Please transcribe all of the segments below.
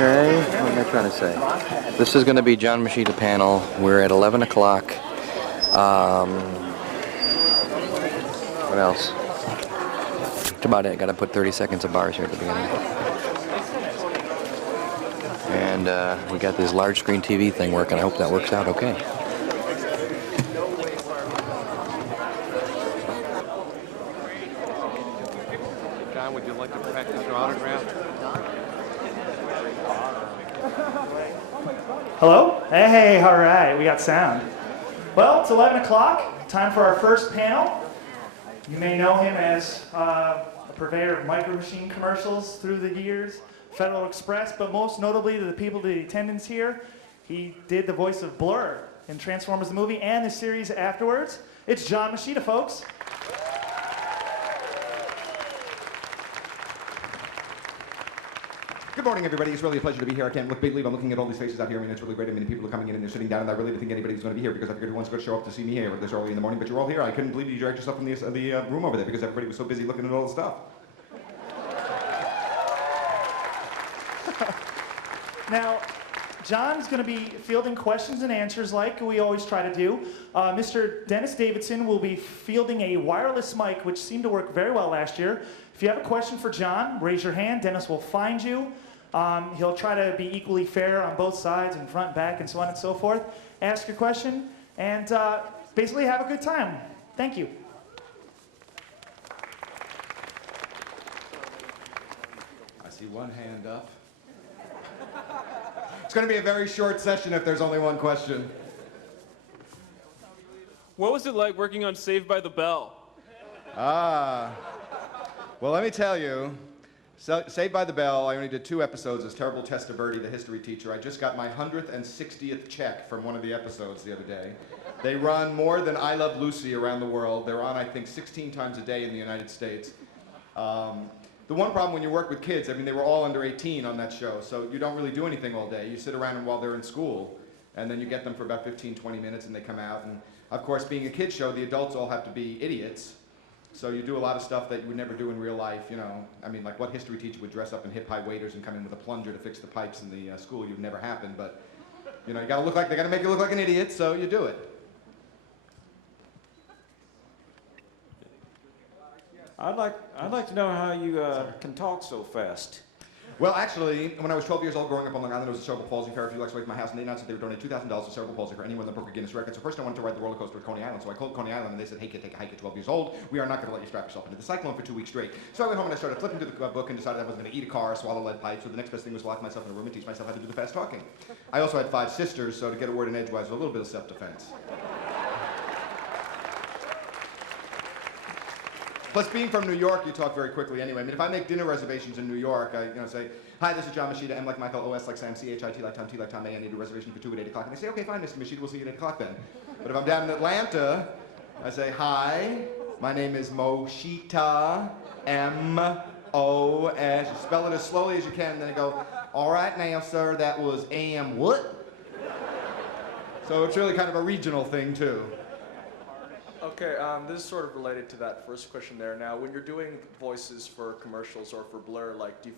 Okay, what am I trying to say? This is going to be John Moschitta panel. We're at 11 o'clock. What else? That's about it. Got to put 30 seconds of bars here at the beginning. And we got this large screen TV thing working. I hope that works out okay. John, would you like to practice your autograph? Hello? Hey, all right, we got sound. Well, it's 11 o'clock, time for our first panel. You may know him as a purveyor of micro machine commercials through the years, Federal Express, but most notably to the people, the attendants here, he did the voice of Blurr in Transformers the movie and the series afterwards. It's John Moschitta, folks. Good morning, everybody. It's really a pleasure to be here. I can't believe I'm looking at all these faces out here. I mean, it's really great. I mean, people are coming in and they're sitting down, and I really didn't think anybody was going to be here because I figured who wants to show up to see me here this early in the morning. But you're all here. I couldn't believe you dragged yourself from the room over there because everybody was so busy looking at all the stuff. Now, John's going to be fielding questions and answers like we always try to do. Mr. Dennis Davidson will be fielding a wireless mic, which seemed to work very well last year. If you have a question for John, raise your hand. Dennis will find you. He'll try to be equally fair on both sides, and front, back, and so on and so forth. Ask your question, and basically have a good time. Thank you. I see one hand up. It's going to be a very short session if there's only one question. What was it like working on Saved by the Bell? Well, let me tell you, Saved by the Bell, I only did 2 episodes as Terrible Testaverde, the history teacher. I just got my 160th check from one of the episodes the other day. They run more than I Love Lucy around the world. They're on, I think, 16 times a day in the United States. The one problem when you work with kids, I mean, they were all under 18 on that show, so you don't really do anything all day. You sit around while they're in school, and then you get them for about 15, 20 minutes, and they come out. And of course, being a kid's show, the adults all have to be idiots. So you do a lot of stuff that you would never do in real life, you know. I mean, like what history teacher would dress up in hip-high waders and come in with a plunger to fix the pipes in the school? You'd never happen, but you know, they gotta make you look like an idiot, so you do it. I'd like to know how you can talk so fast. Well, actually, when I was 12 years old growing up on Long Island, there was a cerebral palsy fair a few blocks away from my house, and they announced that they would donate $2,000 to cerebral palsy for anyone that broke a Guinness record. So first I wanted to ride the roller coaster at Coney Island, so I called Coney Island, and they said, hey kid, take a hike at 12 years old. We are not going to let you strap yourself into the cyclone for 2 weeks straight. So I went home and I started flipping through the book and decided I was going to eat a car, swallow lead pipes, so the next best thing was lock myself in a room and teach myself how to do the fast talking. I also had 5 sisters, so to get a word in edgewise was a little bit of self-defense. Plus, being from New York, you talk very quickly anyway. I mean, if I make dinner reservations in New York, I say, hi, this is John Moschitta, M like Michael, OS like Sam, CHIT like Tom, T like Tom, A, I need a reservation for 2 at 8 o'clock. And they say, okay, fine, Mr. Moschitta, we'll see you at 8 o'clock then. But if I'm down in Atlanta, I say, hi, my name is Moschitta, M-O-S. You spell it as slowly as you can, and then I go, all right now, sir, that was M what? So it's really kind of a regional thing, too. Okay, this is sort of related to that first question there. Now, when you're doing voices for commercials or for Blurr, like, do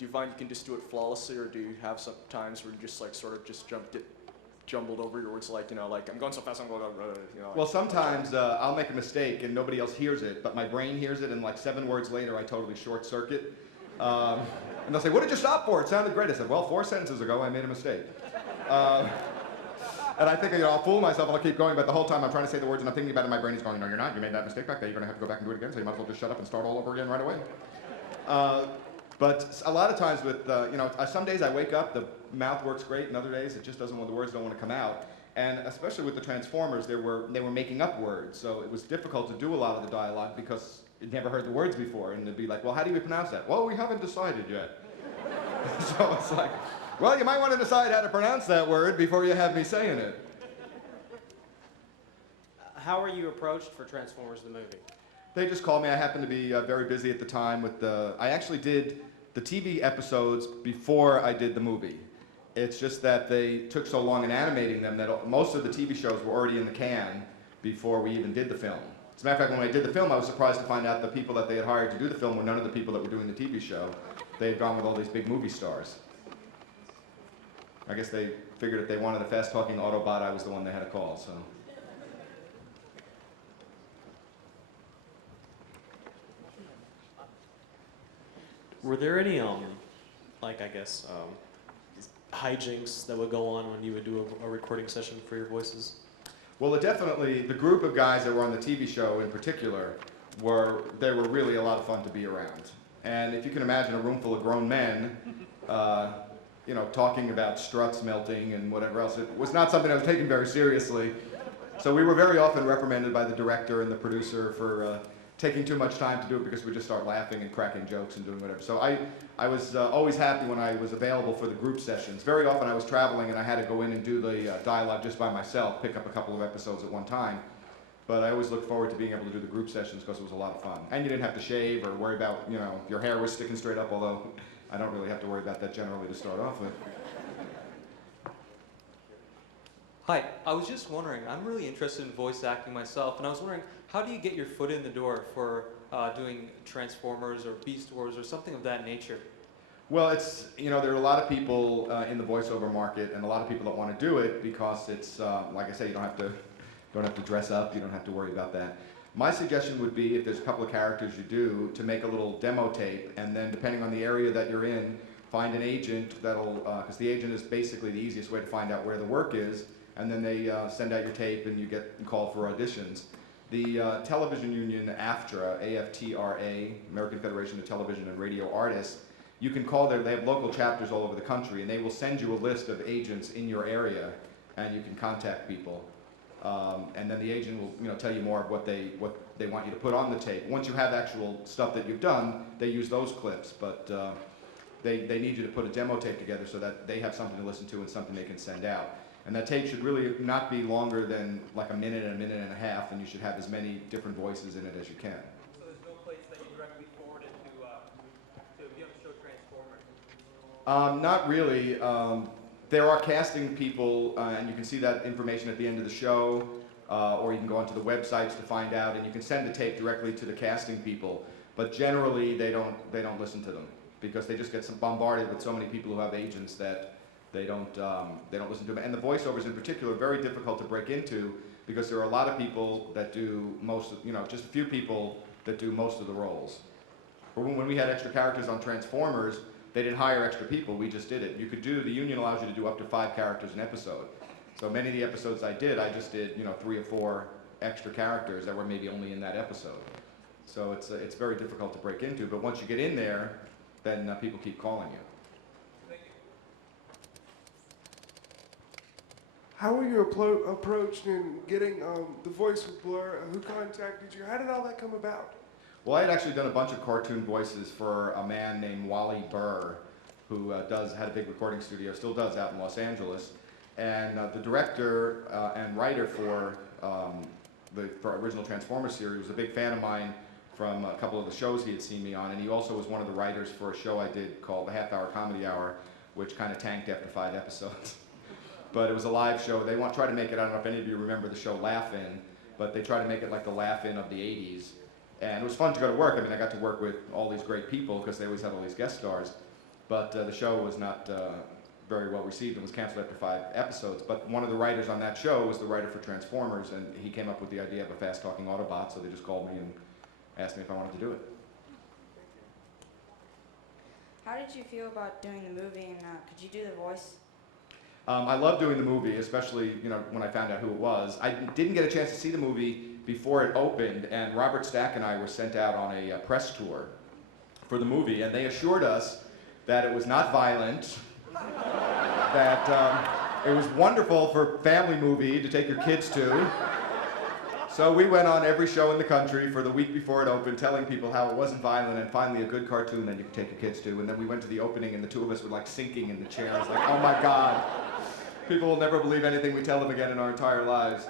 you find you can just do it flawlessly, or do you have some times where you just like sort of just jumbled over your words, like, you know, like I'm going so fast, I'm going, you know. Well, sometimes I'll make a mistake and nobody else hears it, but my brain hears it, and like 7 words later, I totally short circuit. And they'll say, what did you stop for? It sounded great. I said, well, 4 sentences ago, I made a mistake. And I think, you know, I'll fool myself and I'll keep going, but the whole time I'm trying to say the words and I'm thinking about it, my brain is going, no, you're not. You made that mistake back there. You're going to have to go back and do it again, so you might as well just shut up and start all over again right away. But a lot of times with, you know, some days I wake up, the mouth works great, and other days it just doesn't want, the words don't want to come out. And especially with the Transformers, they were making up words, so it was difficult to do a lot of the dialogue because you'd never heard the words before, and they'd be like, well, how do you pronounce that? Well, we haven't decided yet. So it's like, well, you might want to decide how to pronounce that word before you have me saying it. How were you approached for Transformers the movie? They just called me. I happened to be very busy at the time with I actually did the TV episodes before I did the movie. It's just that they took so long in animating them that most of the TV shows were already in the can before we even did the film. As a matter of fact, when I did the film, I was surprised to find out the people that they had hired to do the film were none of the people that were doing the TV show. They had gone with all these big movie stars. I guess they figured if they wanted a fast-talking Autobot, I was the one they had to call, so. Were there any, hijinks that would go on when you would do a recording session for your voices? Well, the group of guys that were on the TV show in particular, were really a lot of fun to be around. And if you can imagine a room full of grown men, talking about struts melting and whatever else, it was not something I was taken very seriously. So we were very often reprimanded by the director and the producer for taking too much time to do it because we just start laughing and cracking jokes and doing whatever. So I was always happy when I was available for the group sessions. Very often I was traveling and I had to go in and do the dialogue just by myself, pick up a couple of episodes at one time. But I always looked forward to being able to do the group sessions because it was a lot of fun. And you didn't have to shave or worry about, your hair was sticking straight up, although I don't really have to worry about that generally to start off with. Hi, I was just wondering, I'm really interested in voice acting myself, and I was wondering, how do you get your foot in the door for doing Transformers or Beast Wars or something of that nature? Well, there are a lot of people in the voiceover market and a lot of people that want to do it because it's, like I say, you don't have to dress up, you don't have to worry about that. My suggestion would be, if there's a couple of characters you do, to make a little demo tape, and then depending on the area that you're in, find an agent that'll, because the agent is basically the easiest way to find out where the work is, and then they send out your tape and you get called for auditions. The television union, AFTRA, A-F-T-R-A, American Federation of Television and Radio Artists, you can call they have local chapters all over the country, and they will send you a list of agents in your area, and you can contact people. And then the agent will tell you more of what they want you to put on the tape. Once you have actual stuff that you've done, they use those clips, but they need you to put a demo tape together so that they have something to listen to and something they can send out. And that tape should really not be longer than like a minute and a half, and you should have as many different voices in it as you can. So there's no place that you directly forward it to be able to show Transformers? Not really. There are casting people, and you can see that information at the end of the show, or you can go onto the websites to find out, and you can send the tape directly to the casting people. But generally, they don't listen to them because they just get bombarded with so many people who have agents that they don't listen to them. And the voiceovers in particular are very difficult to break into because there are a lot of people that do just a few people that do most of the roles. When we had extra characters on Transformers, they didn't hire extra people, we just did it. The union allows you to do up to 5 characters an episode. So many of the episodes I just did 3 or 4 extra characters that were maybe only in that episode. So it's very difficult to break into, but once you get in there, then people keep calling you. How were you approached in getting the voice with Blurr? Who contacted you? How did all that come about? Well, I had actually done a bunch of cartoon voices for a man named Wally Burr, who had a big recording studio, still does, out in Los Angeles. And the director and writer for the original Transformers series was a big fan of mine from a couple of the shows he had seen me on, and he also was one of the writers for a show I did called The Half Hour Comedy Hour, which kind of tanked after 5 episodes. But it was a live show. They try to make it, I don't know if any of you remember the show Laugh-In, but they try to make it like the Laugh-In of the 80s. And it was fun to go to work. I mean, I got to work with all these great people because they always had all these guest stars. But the show was not very well received and was canceled after 5 episodes. But one of the writers on that show was the writer for Transformers, and he came up with the idea of a fast-talking Autobot, so they just called me and asked me if I wanted to do it. How did you feel about doing the movie, and could you do the voice? I love doing the movie, especially when I found out who it was. I didn't get a chance to see the movie before it opened, and Robert Stack and I were sent out on a press tour for the movie, and they assured us that it was not violent, that it was wonderful for family movie to take your kids to. So we went on every show in the country for the week before it opened, telling people how it wasn't violent and finally a good cartoon that you could take your kids to. And then we went to the opening and the 2 of us were like sinking in the chairs, like, oh my God. People will never believe anything we tell them again in our entire lives.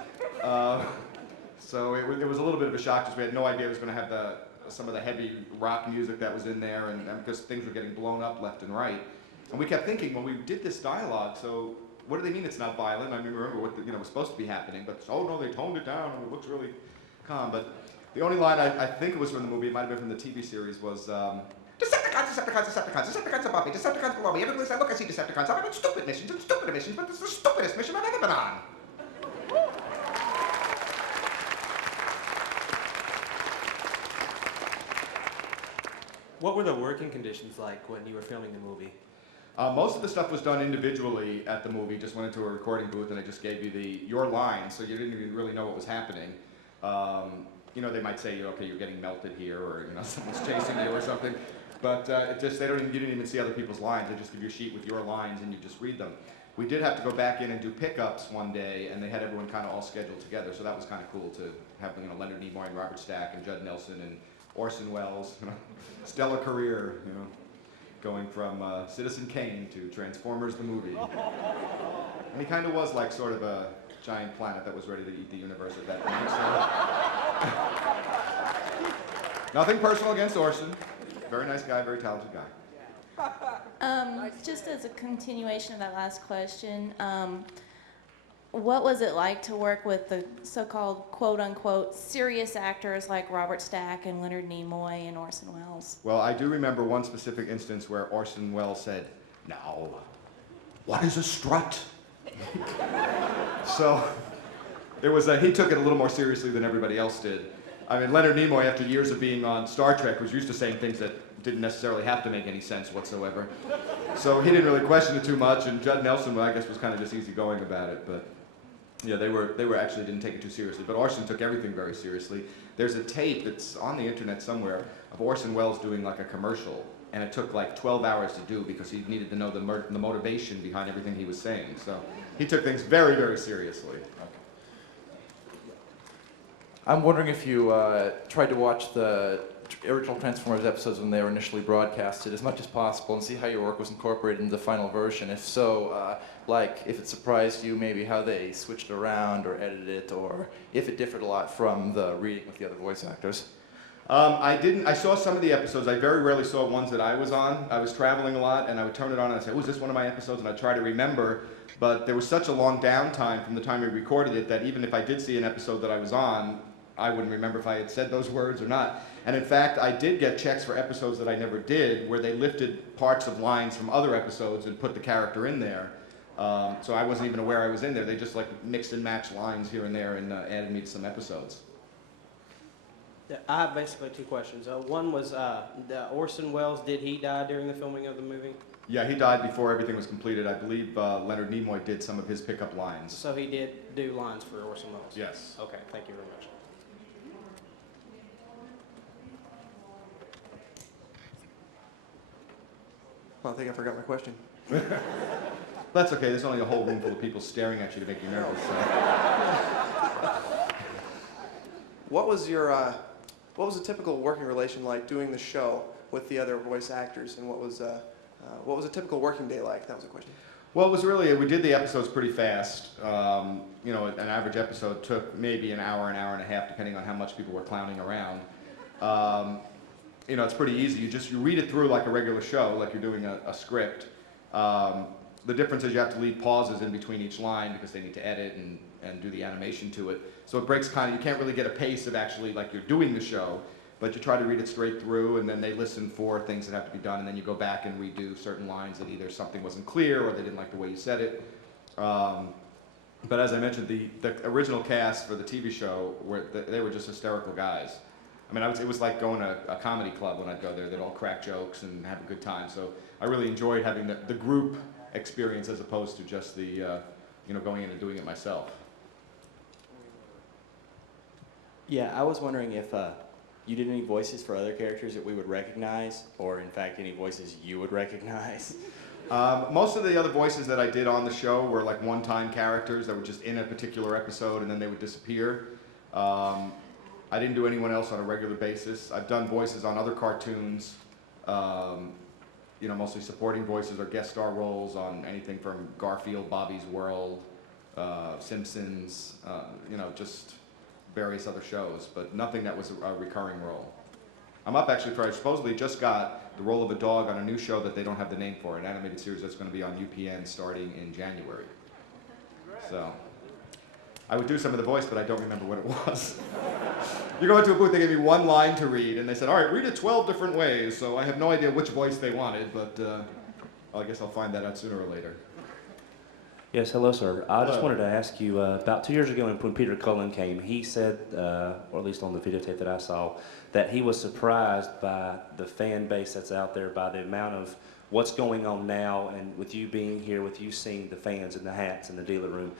So it was a little bit of a shock because we had no idea it was going to have some of the heavy rock music that was in there, and because things were getting blown up left and right. And we kept thinking, well, we did this dialogue, so what do they mean it's not violent? I mean, remember what was supposed to be happening, but oh no, they toned it down and it looks really calm. But the only line I think it was from the movie, it might have been from the TV series, was Decepticons, Decepticons, Decepticons, Decepticons above me, Decepticons below me. Every place I look, I see Decepticons. I'm on stupid missions and stupid missions, but this is the stupidest mission I've ever been on. What were the working conditions like when you were filming the movie? Most of the stuff was done individually at the movie. Just went into a recording booth and they just gave you your lines, so you didn't even really know what was happening. You know, they might say, okay, you're getting melted here, or you know, someone's chasing you or something. But you didn't even see other people's lines. They just give you a sheet with your lines and you just read them. We did have to go back in and do pickups one day, and they had everyone kind of all scheduled together. So that was kind of cool to have Leonard Nimoy and Robert Stack and Judd Nelson and Orson Welles, stellar career, going from Citizen Kane to Transformers the movie. And he kind of was like sort of a giant planet that was ready to eat the universe at that point. So. Nothing personal against Orson. Very nice guy, very talented guy. Just as a continuation of that last question, what was it like to work with the so-called quote-unquote serious actors like Robert Stack and Leonard Nimoy and Orson Welles? Well, I do remember one specific instance where Orson Welles said, "Now, what is a strut?" So he took it a little more seriously than everybody else did. I mean, Leonard Nimoy, after years of being on Star Trek, was used to saying things that didn't necessarily have to make any sense whatsoever. So he didn't really question it too much, and Judd Nelson, I guess, was kind of just easygoing about it. But yeah, they were actually didn't take it too seriously. But Orson took everything very seriously. There's a tape that's on the internet somewhere of Orson Welles doing like a commercial, and it took like 12 hours to do because he needed to know the motivation behind everything he was saying. So he took things very, very seriously. I'm wondering if you tried to watch the original Transformers episodes when they were initially broadcasted as much as possible and see how your work was incorporated into the final version. If so, like if it surprised you maybe how they switched around or edited it, or if it differed a lot from the reading with the other voice actors. I saw some of the episodes. I very rarely saw ones that I was on. I was traveling a lot, and I would turn it on and I'd say, oh, is this one of my episodes? And I'd try to remember. But there was such a long downtime from the time we recorded it that even if I did see an episode that I was on, I wouldn't remember if I had said those words or not. And in fact, I did get checks for episodes that I never did, where they lifted parts of lines from other episodes and put the character in there. So I wasn't even aware I was in there. They just like mixed and matched lines here and there and added me to some episodes. Yeah, I have basically two questions. One was Orson Welles, did he die during the filming of the movie? Yeah, he died before everything was completed. I believe Leonard Nimoy did some of his pickup lines. So he did do lines for Orson Welles? Yes. Okay, thank you very much. Well, I think I forgot my question. That's okay. There's only a whole room full of people staring at you to make you nervous. So. What was a typical working relation like doing the show with the other voice actors, and what was a typical working day like? That was a question. Well, it was really, we did the episodes pretty fast. You know, an average episode took maybe an hour and a half, depending on how much people were clowning around. You know, it's pretty easy. You read it through like a regular show, like you're doing a script. The difference is you have to leave pauses in between each line because they need to edit and do the animation to it. So it breaks you can't really get a pace of actually like you're doing the show, but you try to read it straight through, and then they listen for things that have to be done, and then you go back and redo certain lines that either something wasn't clear or they didn't like the way you said it. But as I mentioned, the original cast for the TV show, they were just hysterical guys. I mean, it was like going to a comedy club when I'd go there. They'd all crack jokes and have a good time. So I really enjoyed having the group experience as opposed to just the, you know, going in and doing it myself. Yeah, I was wondering if you did any voices for other characters that we would recognize, or in fact any voices you would recognize. Most of the other voices that I did on the show were like one-time characters that were just in a particular episode and then they would disappear. I didn't do anyone else on a regular basis. I've done voices on other cartoons, you know, mostly supporting voices or guest star roles on anything from Garfield, Bobby's World, Simpsons, you know, just various other shows, but nothing that was a recurring role. I'm up actually I supposedly just got the role of a dog on a new show that they don't have the name for, an animated series that's going to be on UPN starting in January. So. I would do some of the voice, but I don't remember what it was. You go into a booth, they gave me one line to read, and they said, all right, read it 12 different ways, so I have no idea which voice they wanted, but I guess I'll find that out sooner or later. Yes, hello, sir. I just Hello. wanted to ask you, about 2 years ago when Peter Cullen came, he said, or at least on the videotape that I saw, that he was surprised by the fan base that's out there, by the amount of what's going on now, and with you being here, with you seeing the fans in the hats in the dealer room.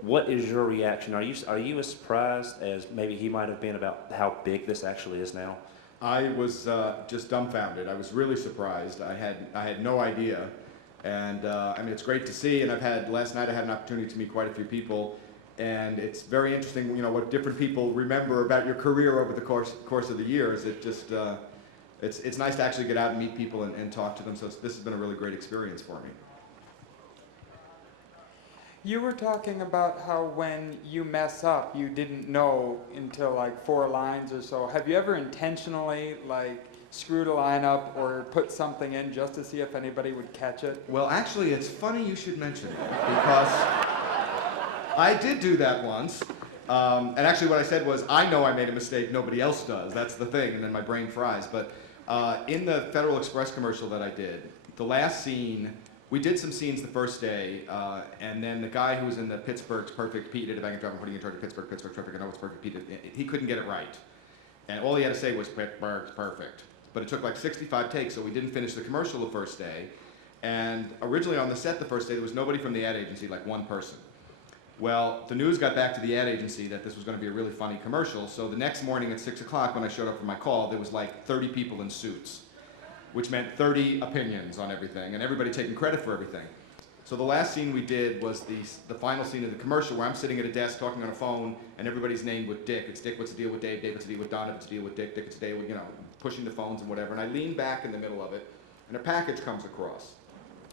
What is your reaction? Are you as surprised as maybe he might have been about how big this actually is now? I was just dumbfounded. I was really surprised. I had no idea. And I mean, it's great to see, and last night I had an opportunity to meet quite a few people, and it's very interesting, you know, what different people remember about your career over the course of the years. It just, it's nice to actually get out and meet people and talk to them, so this has been a really great experience for me. You were talking about how when you mess up, you didn't know until like 4 lines or so. Have you ever intentionally like screwed a line up or put something in just to see if anybody would catch it? Well, actually, it's funny you should mention it, because I did do that once. And actually what I said was, I know I made a mistake, nobody else does. That's the thing, and then my brain fries. But in the Federal Express commercial that I did, the last scene, we did some scenes the first day, and then the guy who was in the Pittsburgh's Perfect Pete did a bang and drop and putting in charge of Pittsburgh traffic, I know it's perfect Pete, he couldn't get it right. And all he had to say was, Pittsburgh's perfect. But it took like 65 takes, so we didn't finish the commercial the first day. And originally on the set the first day, there was nobody from the ad agency, like one person. Well, the news got back to the ad agency that this was going to be a really funny commercial, so the next morning at 6 o'clock when I showed up for my call, there was like 30 people in suits, which meant 30 opinions on everything, and everybody taking credit for everything. So the last scene we did was the final scene of the commercial, where I'm sitting at a desk talking on a phone, and everybody's named with Dick. It's Dick, what's the deal with Dave? Dave, what's the deal with Don? What's the deal with Dick? Dick, what's the deal with, you know, pushing the phones and whatever. And I lean back in the middle of it, and a package comes across.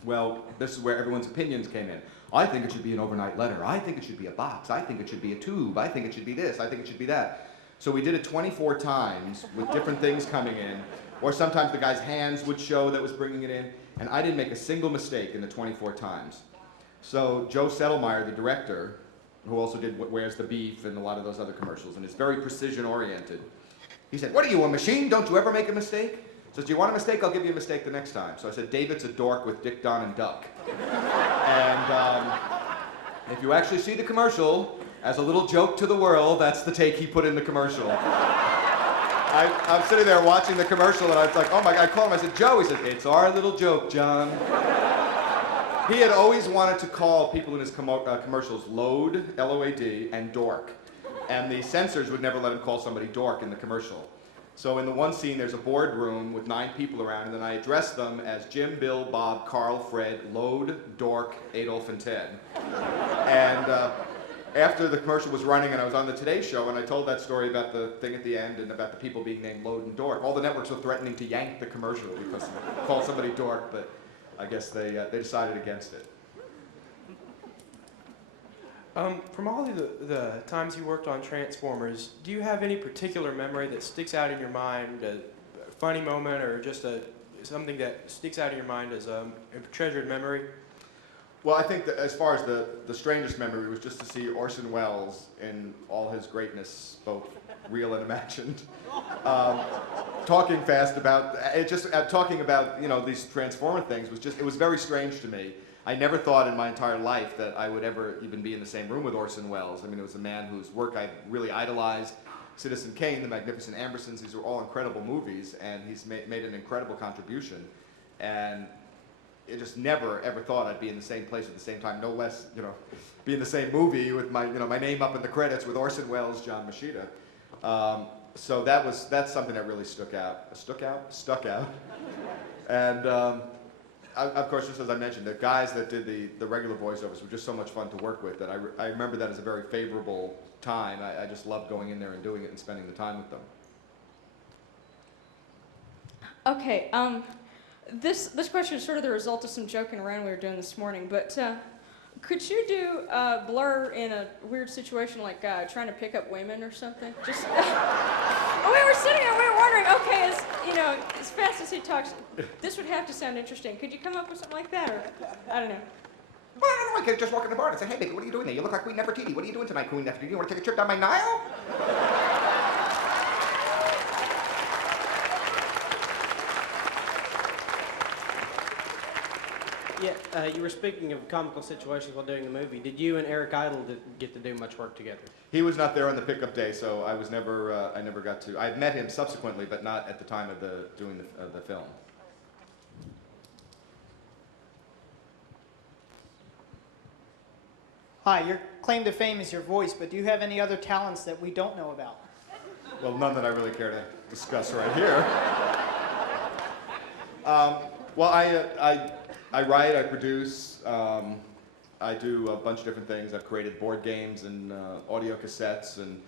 Well, this is where everyone's opinions came in. I think it should be an overnight letter. I think it should be a box. I think it should be a tube. I think it should be this. I think it should be that. So we did it 24 times with different things coming in. Or sometimes the guy's hands would show that was bringing it in. And I didn't make a single mistake in the 24 times. So Joe Settlemeyer, the director, who also did Where's the Beef and a lot of those other commercials, and is very precision oriented, he said, what are you, a machine? Don't you ever make a mistake? He says, do you want a mistake? I'll give you a mistake the next time. So I said, David's a dork with Dick, Don, and Duck. And if you actually see the commercial, as a little joke to the world, that's the take he put in the commercial. I'm sitting there watching the commercial, and I was like, oh my God, I called him, I said, Joe. He said, it's our little joke, John. He had always wanted to call people in his commercials Load, L-O-A-D, and Dork. And the censors would never let him call somebody Dork in the commercial. So in the one scene, there's a boardroom with 9 people around, and then I address them as Jim, Bill, Bob, Carl, Fred, Load, Dork, Adolf, and Ted. And after the commercial was running and I was on the Today Show and I told that story about the thing at the end and about the people being named Load and Dork, all the networks were threatening to yank the commercial because they called somebody Dork, but I guess they decided against it. From all of the times you worked on Transformers, do you have any particular memory that sticks out in your mind, a funny moment or just something that sticks out in your mind as a treasured memory? Well, I think that as far as the strangest memory was just to see Orson Welles in all his greatness, both real and imagined, talking fast about talking about, you know, these Transformer things it was very strange to me. I never thought in my entire life that I would ever even be in the same room with Orson Welles. I mean, it was a man whose work I really idolized. Citizen Kane, The Magnificent Ambersons, these were all incredible movies, and he's made an incredible contribution. And I just never ever thought I'd be in the same place at the same time, no less, you know, be in the same movie with my, you know, my name up in the credits with Orson Welles, John Moschitta. So that's something that really stuck out. And of course, just as I mentioned, the guys that did the regular voiceovers were just so much fun to work with that I remember that as a very favorable time. I just loved going in there and doing it and spending the time with them. Okay, this question is sort of the result of some joking around we were doing this morning, but could you do Blurr in a weird situation like trying to pick up women or something? Just we were sitting there, we were wondering, okay, as fast as he talks, this would have to sound interesting. Could you come up with something like that, or I don't know? I could just walk in the bar and say, hey, baby, what are you doing there? You look like Queen Nefertiti. What are you doing tonight, Queen Nefertiti? You want to take a trip down my Nile? Yeah, you were speaking of comical situations while doing the movie. Did you and Eric Idle get to do much work together? He was not there on the pickup day, so I was never, I never got to. I've met him subsequently, but not at the time of doing the film. Hi, your claim to fame is your voice, but do you have any other talents that we don't know about? Well, none that I really care to discuss right here. Well, I write, I produce, I do a bunch of different things. I've created board games and audio cassettes, and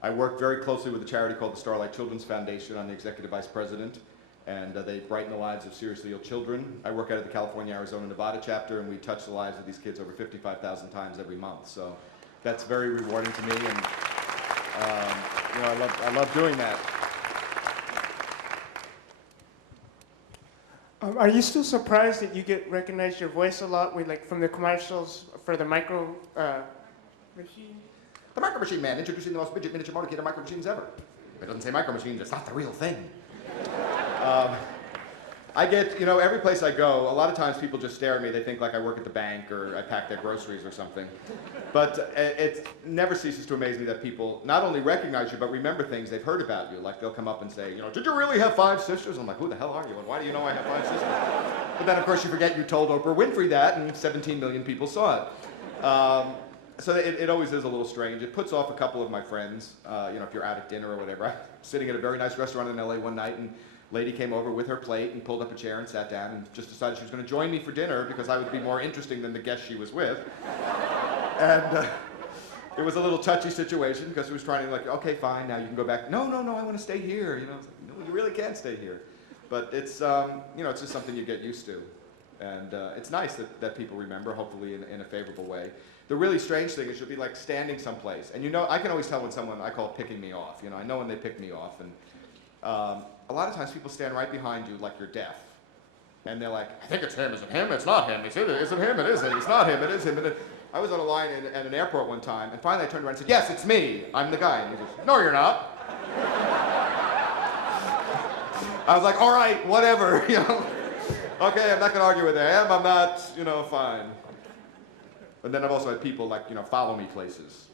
I work very closely with a charity called the Starlight Children's Foundation. I'm the executive vice president, and they brighten the lives of seriously ill children. I work out of the California, Arizona, Nevada chapter, and we touch the lives of these kids over 55,000 times every month. So that's very rewarding to me, and you know, I love doing that. Are you still surprised that you get recognized your voice a lot with, like, from the commercials for the micro machine? The Micro Machine Man, introducing the most midget miniature motorcade of micro machines ever. If it doesn't say micro machines, it's not the real thing. I get, you know, every place I go, a lot of times people just stare at me. They think like I work at the bank or I pack their groceries or something. But it never ceases to amaze me that people not only recognize you, but remember things they've heard about you. Like they'll come up and say, you know, did you really have 5 sisters? I'm like, who the hell are you? And why do you know I have 5 sisters? But then, of course, you forget you told Oprah Winfrey that, and 17 million people saw it. So it always is a little strange. It puts off a couple of my friends, you know, if you're out at dinner or whatever. I'm sitting at a very nice restaurant in LA one night, and a lady came over with her plate and pulled up a chair and sat down and just decided she was going to join me for dinner because I would be more interesting than the guest she was with. And it was a little touchy situation because she was trying to like, okay, fine, now you can go back. No, I want to stay here. You know, no, you really can't stay here. But it's, you know, it's just something you get used to. And it's nice that people remember, hopefully in a favorable way. The really strange thing is you'll be like standing someplace, and you know, I can always tell when someone, I call it picking me off. You know, I know when they pick me off, and a lot of times people stand right behind you like you're deaf, and they're like, I think it's him. Is it him? It's not him. Is it him? It isn't. It's not him. It is him. I was on a line at an airport one time, and finally I turned around and said, yes, it's me. I'm the guy. And he goes, no, you're not. I was like, all right, whatever. You know, okay, I'm not going to argue with him. I'm not, you know, fine. And then I've also had people like, you know, follow me places.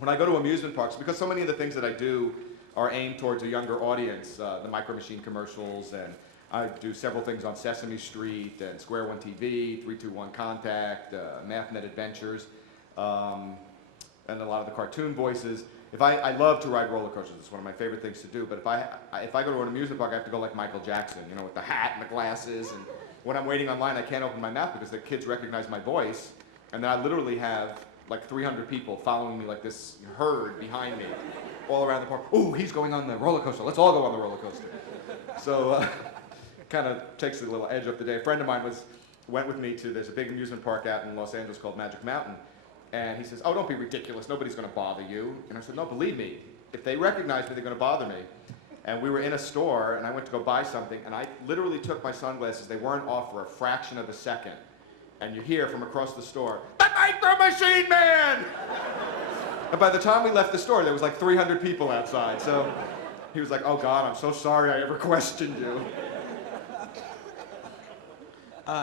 When I go to amusement parks, because so many of the things that I do are aimed towards a younger audience, the Micro Machine commercials, and I do several things on Sesame Street and Square One TV, 321 Contact, MathNet Adventures, and a lot of the cartoon voices. I love to ride roller coasters. It's one of my favorite things to do. But if I go to an amusement park, I have to go like Michael Jackson, you know, with the hat and the glasses. And when I'm waiting online, I can't open my mouth because the kids recognize my voice. And then I literally have like 300 people following me like this herd behind me all around the park. Ooh, he's going on the roller coaster. Let's all go on the roller coaster. So kind of takes the little edge off the day. A friend of mine went with me to, there's a big amusement park out in Los Angeles called Magic Mountain. And he says, oh, don't be ridiculous. Nobody's going to bother you. And I said, no, believe me. If they recognize me, they're going to bother me. And we were in a store, and I went to go buy something, and I literally took my sunglasses. They weren't off for a fraction of a second. And you hear from across the store, the Micro Machine Man! And by the time we left the store, there was like 300 people outside. So he was like, oh God, I'm so sorry I ever questioned you.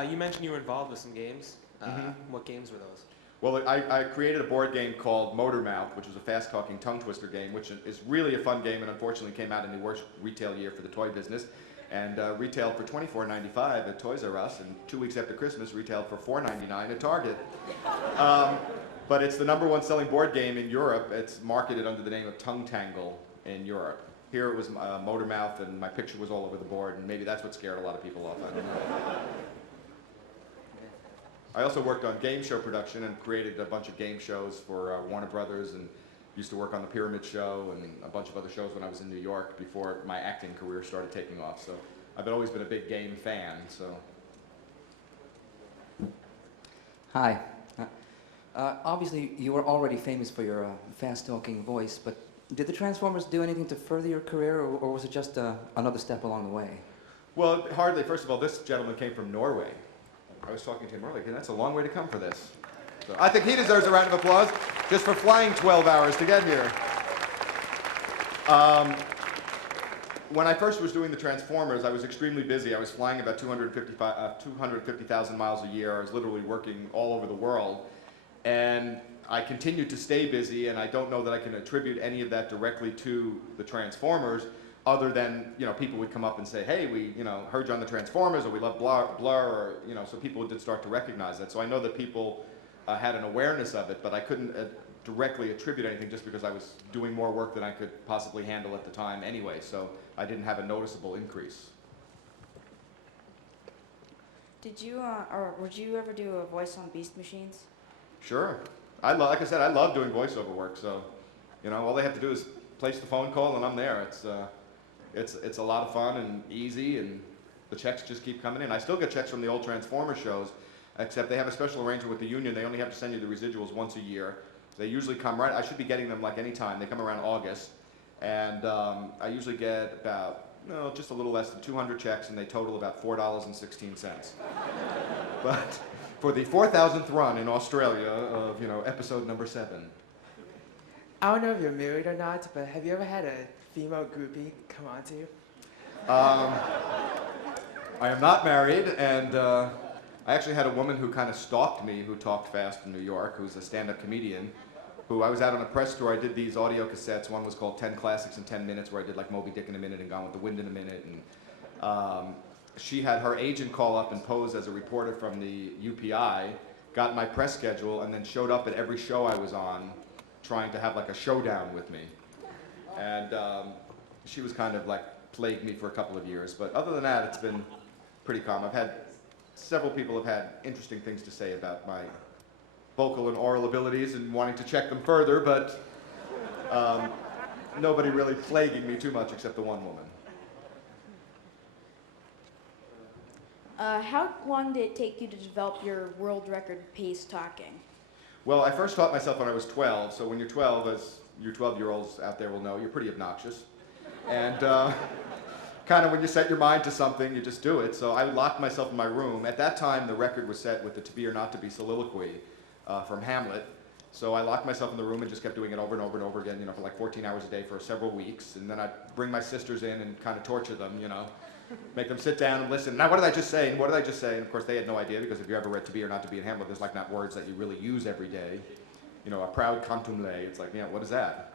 You mentioned you were involved with some games. What games were those? Well, I created a board game called Motor Mouth, which was a fast-talking tongue twister game, which is really a fun game and unfortunately came out in the worst retail year for the toy business. And retailed for $24.95 at Toys R Us, and 2 weeks after Christmas, retailed for $4.99 at Target. But it's the #1 selling board game in Europe. It's marketed under the name of Tongue Tangle in Europe. Here it was Motor Mouth, and my picture was all over the board, and maybe that's what scared a lot of people off. I don't know. I also worked on game show production and created a bunch of game shows for Warner Brothers, and used to work on the Pyramid Show and a bunch of other shows when I was in New York before my acting career started taking off. So I've always been a big game fan. So. Hi. Obviously, you were already famous for your fast-talking voice, but did the Transformers do anything to further your career, or was it just another step along the way? Well, hardly. First of all, this gentleman came from Norway. I was talking to him earlier, and that's a long way to come for this. So I think he deserves a round of applause just for flying 12 hours to get here. When I first was doing the Transformers, I was extremely busy. I was flying about 250,000 miles a year. I was literally working all over the world. And I continued to stay busy, and I don't know that I can attribute any of that directly to the Transformers, other than, people would come up and say, hey, we, heard you on the Transformers, or we love Blurr, or, so people did start to recognize that. So I know that people had an awareness of it, but I couldn't directly attribute anything just because I was doing more work than I could possibly handle at the time anyway. So I didn't have a noticeable increase. Did you, or would you ever do a voice on Beast Machines? Sure. Like I said, I love doing voiceover work, so, all they have to do is place the phone call and I'm there. It's a lot of fun and easy, and the checks just keep coming in. I still get checks from the old Transformers shows, except they have a special arrangement with the union. They only have to send you the residuals once a year. They usually come right, I should be getting them like any time. They come around August, and I usually get about, just a little less than 200 checks, and they total about $4.16. But for the 4,000th run in Australia of, episode number 7. I don't know if you're married or not, but have you ever had a female groupie come on to you? I am not married, and I actually had a woman who kind of stalked me, who talked fast in New York, who's a stand-up comedian, who I was out on a press tour. I did these audio cassettes. One was called 10 Classics in 10 Minutes, where I did like Moby Dick in a minute and Gone with the Wind in a minute. And she had her agent call up and pose as a reporter from the UPI, got my press schedule, and then showed up at every show I was on, trying to have like a showdown with me. And she was kind of like plagued me for a couple of years. But other than that, it's been pretty calm. Several people have had interesting things to say about my vocal and oral abilities and wanting to check them further, but nobody really plaguing me too much except the one woman. How long did it take you to develop your world record pace talking? Well, I first taught myself when I was 12, so when you're 12, as you 12-year-olds out there will know, you're pretty obnoxious. And kind of when you set your mind to something, you just do it. So I locked myself in my room. At that time, the record was set with the To Be or Not to Be soliloquy from Hamlet. So I locked myself in the room and just kept doing it over and over and over again, for like 14 hours a day for several weeks. And then I'd bring my sisters in and kind of torture them, make them sit down and listen. Now, what did I just say? And what did I just say? And of course, they had no idea, because if you ever read To Be or Not to Be in Hamlet, there's like not words that you really use every day. A proud contumely. It's like, what is that?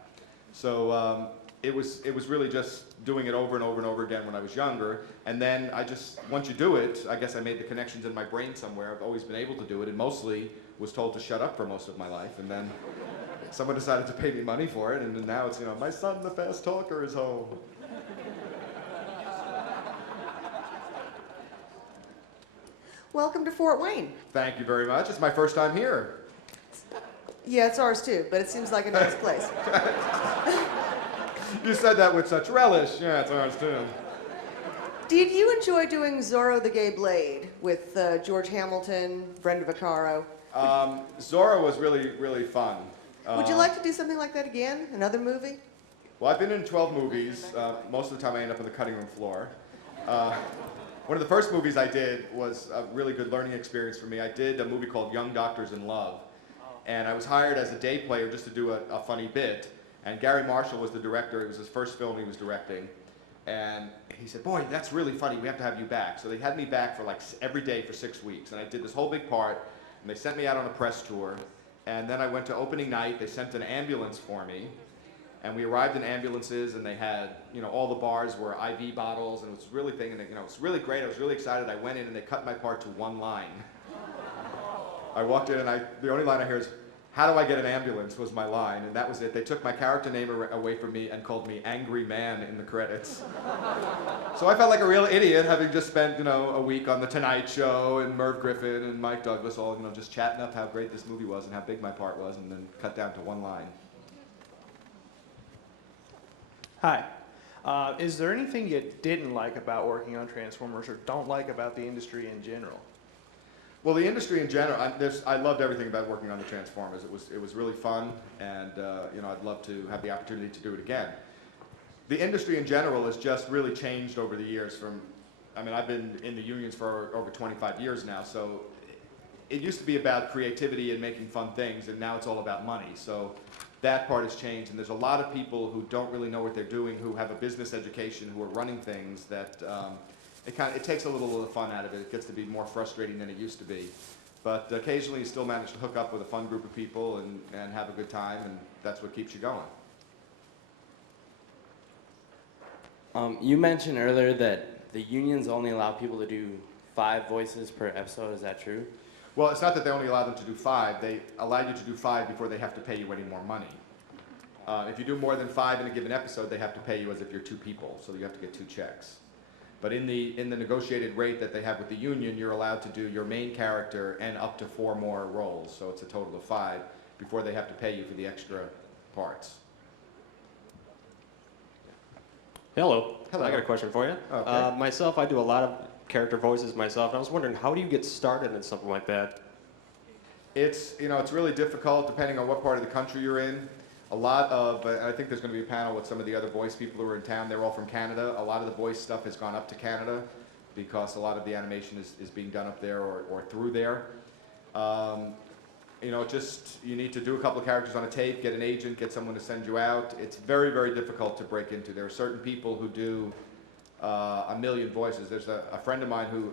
So it was really just doing it over and over and over again when I was younger. And then once you do it, I guess I made the connections in my brain somewhere. I've always been able to do it, and mostly was told to shut up for most of my life. And then someone decided to pay me money for it, and then now it's, my son, the fast talker, is home. Welcome to Fort Wayne. Thank you very much. It's my first time here. Yeah, it's ours too, but it seems like a nice place. You said that with such relish. Yeah, it's ours too. Did you enjoy doing Zorro the Gay Blade with George Hamilton, Brenda Vaccaro? Zorro was really, really fun. Would you like to do something like that again? Another movie? Well, I've been in 12 movies. Most of the time I end up on the cutting room floor. One of the first movies I did was a really good learning experience for me. I did a movie called Young Doctors in Love. And I was hired as a day player just to do a funny bit. And Gary Marshall was the director. It was his first film he was directing. And he said, boy, that's really funny. We have to have you back. So they had me back for like every day for 6 weeks. And I did this whole big part. And they sent me out on a press tour. And then I went to opening night. They sent an ambulance for me. And we arrived in ambulances, and they had, all the bars were IV bottles, and it was really thing, and it was really great. I was really excited. I went in, and they cut my part to one line. I walked in, and the only line I hear is, "How do I get an ambulance?" was my line, and that was it. They took my character name away from me and called me Angry Man in the credits. So I felt like a real idiot, having just spent, a week on The Tonight Show, and Merv Griffin and Mike Douglas, all, just chatting up how great this movie was and how big my part was, and then cut down to one line. Hi. Is there anything you didn't like about working on Transformers, or don't like about the industry in general? Well, the industry in general, I loved everything about working on the Transformers. It was really fun, and I'd love to have the opportunity to do it again. The industry in general has just really changed over the years. I've been in the unions for over 25 years now, so it used to be about creativity and making fun things, and now it's all about money. So that part has changed, and there's a lot of people who don't really know what they're doing, who have a business education, who are running things that it takes a little of the fun out of it. It gets to be more frustrating than it used to be. But occasionally you still manage to hook up with a fun group of people and have a good time, and that's what keeps you going. You mentioned earlier that the unions only allow people to do 5 voices per episode. Is that true? Well, it's not that they only allow them to do 5. They allow you to do 5 before they have to pay you any more money. If you do more than 5 in a given episode, they have to pay you as if you're 2 people, so you have to get 2 checks. But in the negotiated rate that they have with the union, you're allowed to do your main character and up to 4 more roles, so it's a total of 5 before they have to pay you for the extra parts. Hello. Hello. I got a question for you. Okay. Myself, I do a lot of character voices myself, and I was wondering, how do you get started in something like that? It's really difficult depending on what part of the country you're in. A lot of, I think there's going to be a panel with some of the other voice people who are in town. They're all from Canada. A lot of the voice stuff has gone up to Canada because a lot of the animation is being done up there or through there. You need to do a couple of characters on a tape, get an agent, get someone to send you out. It's very, very difficult to break into. There are certain people who do a million voices. There's a friend of mine who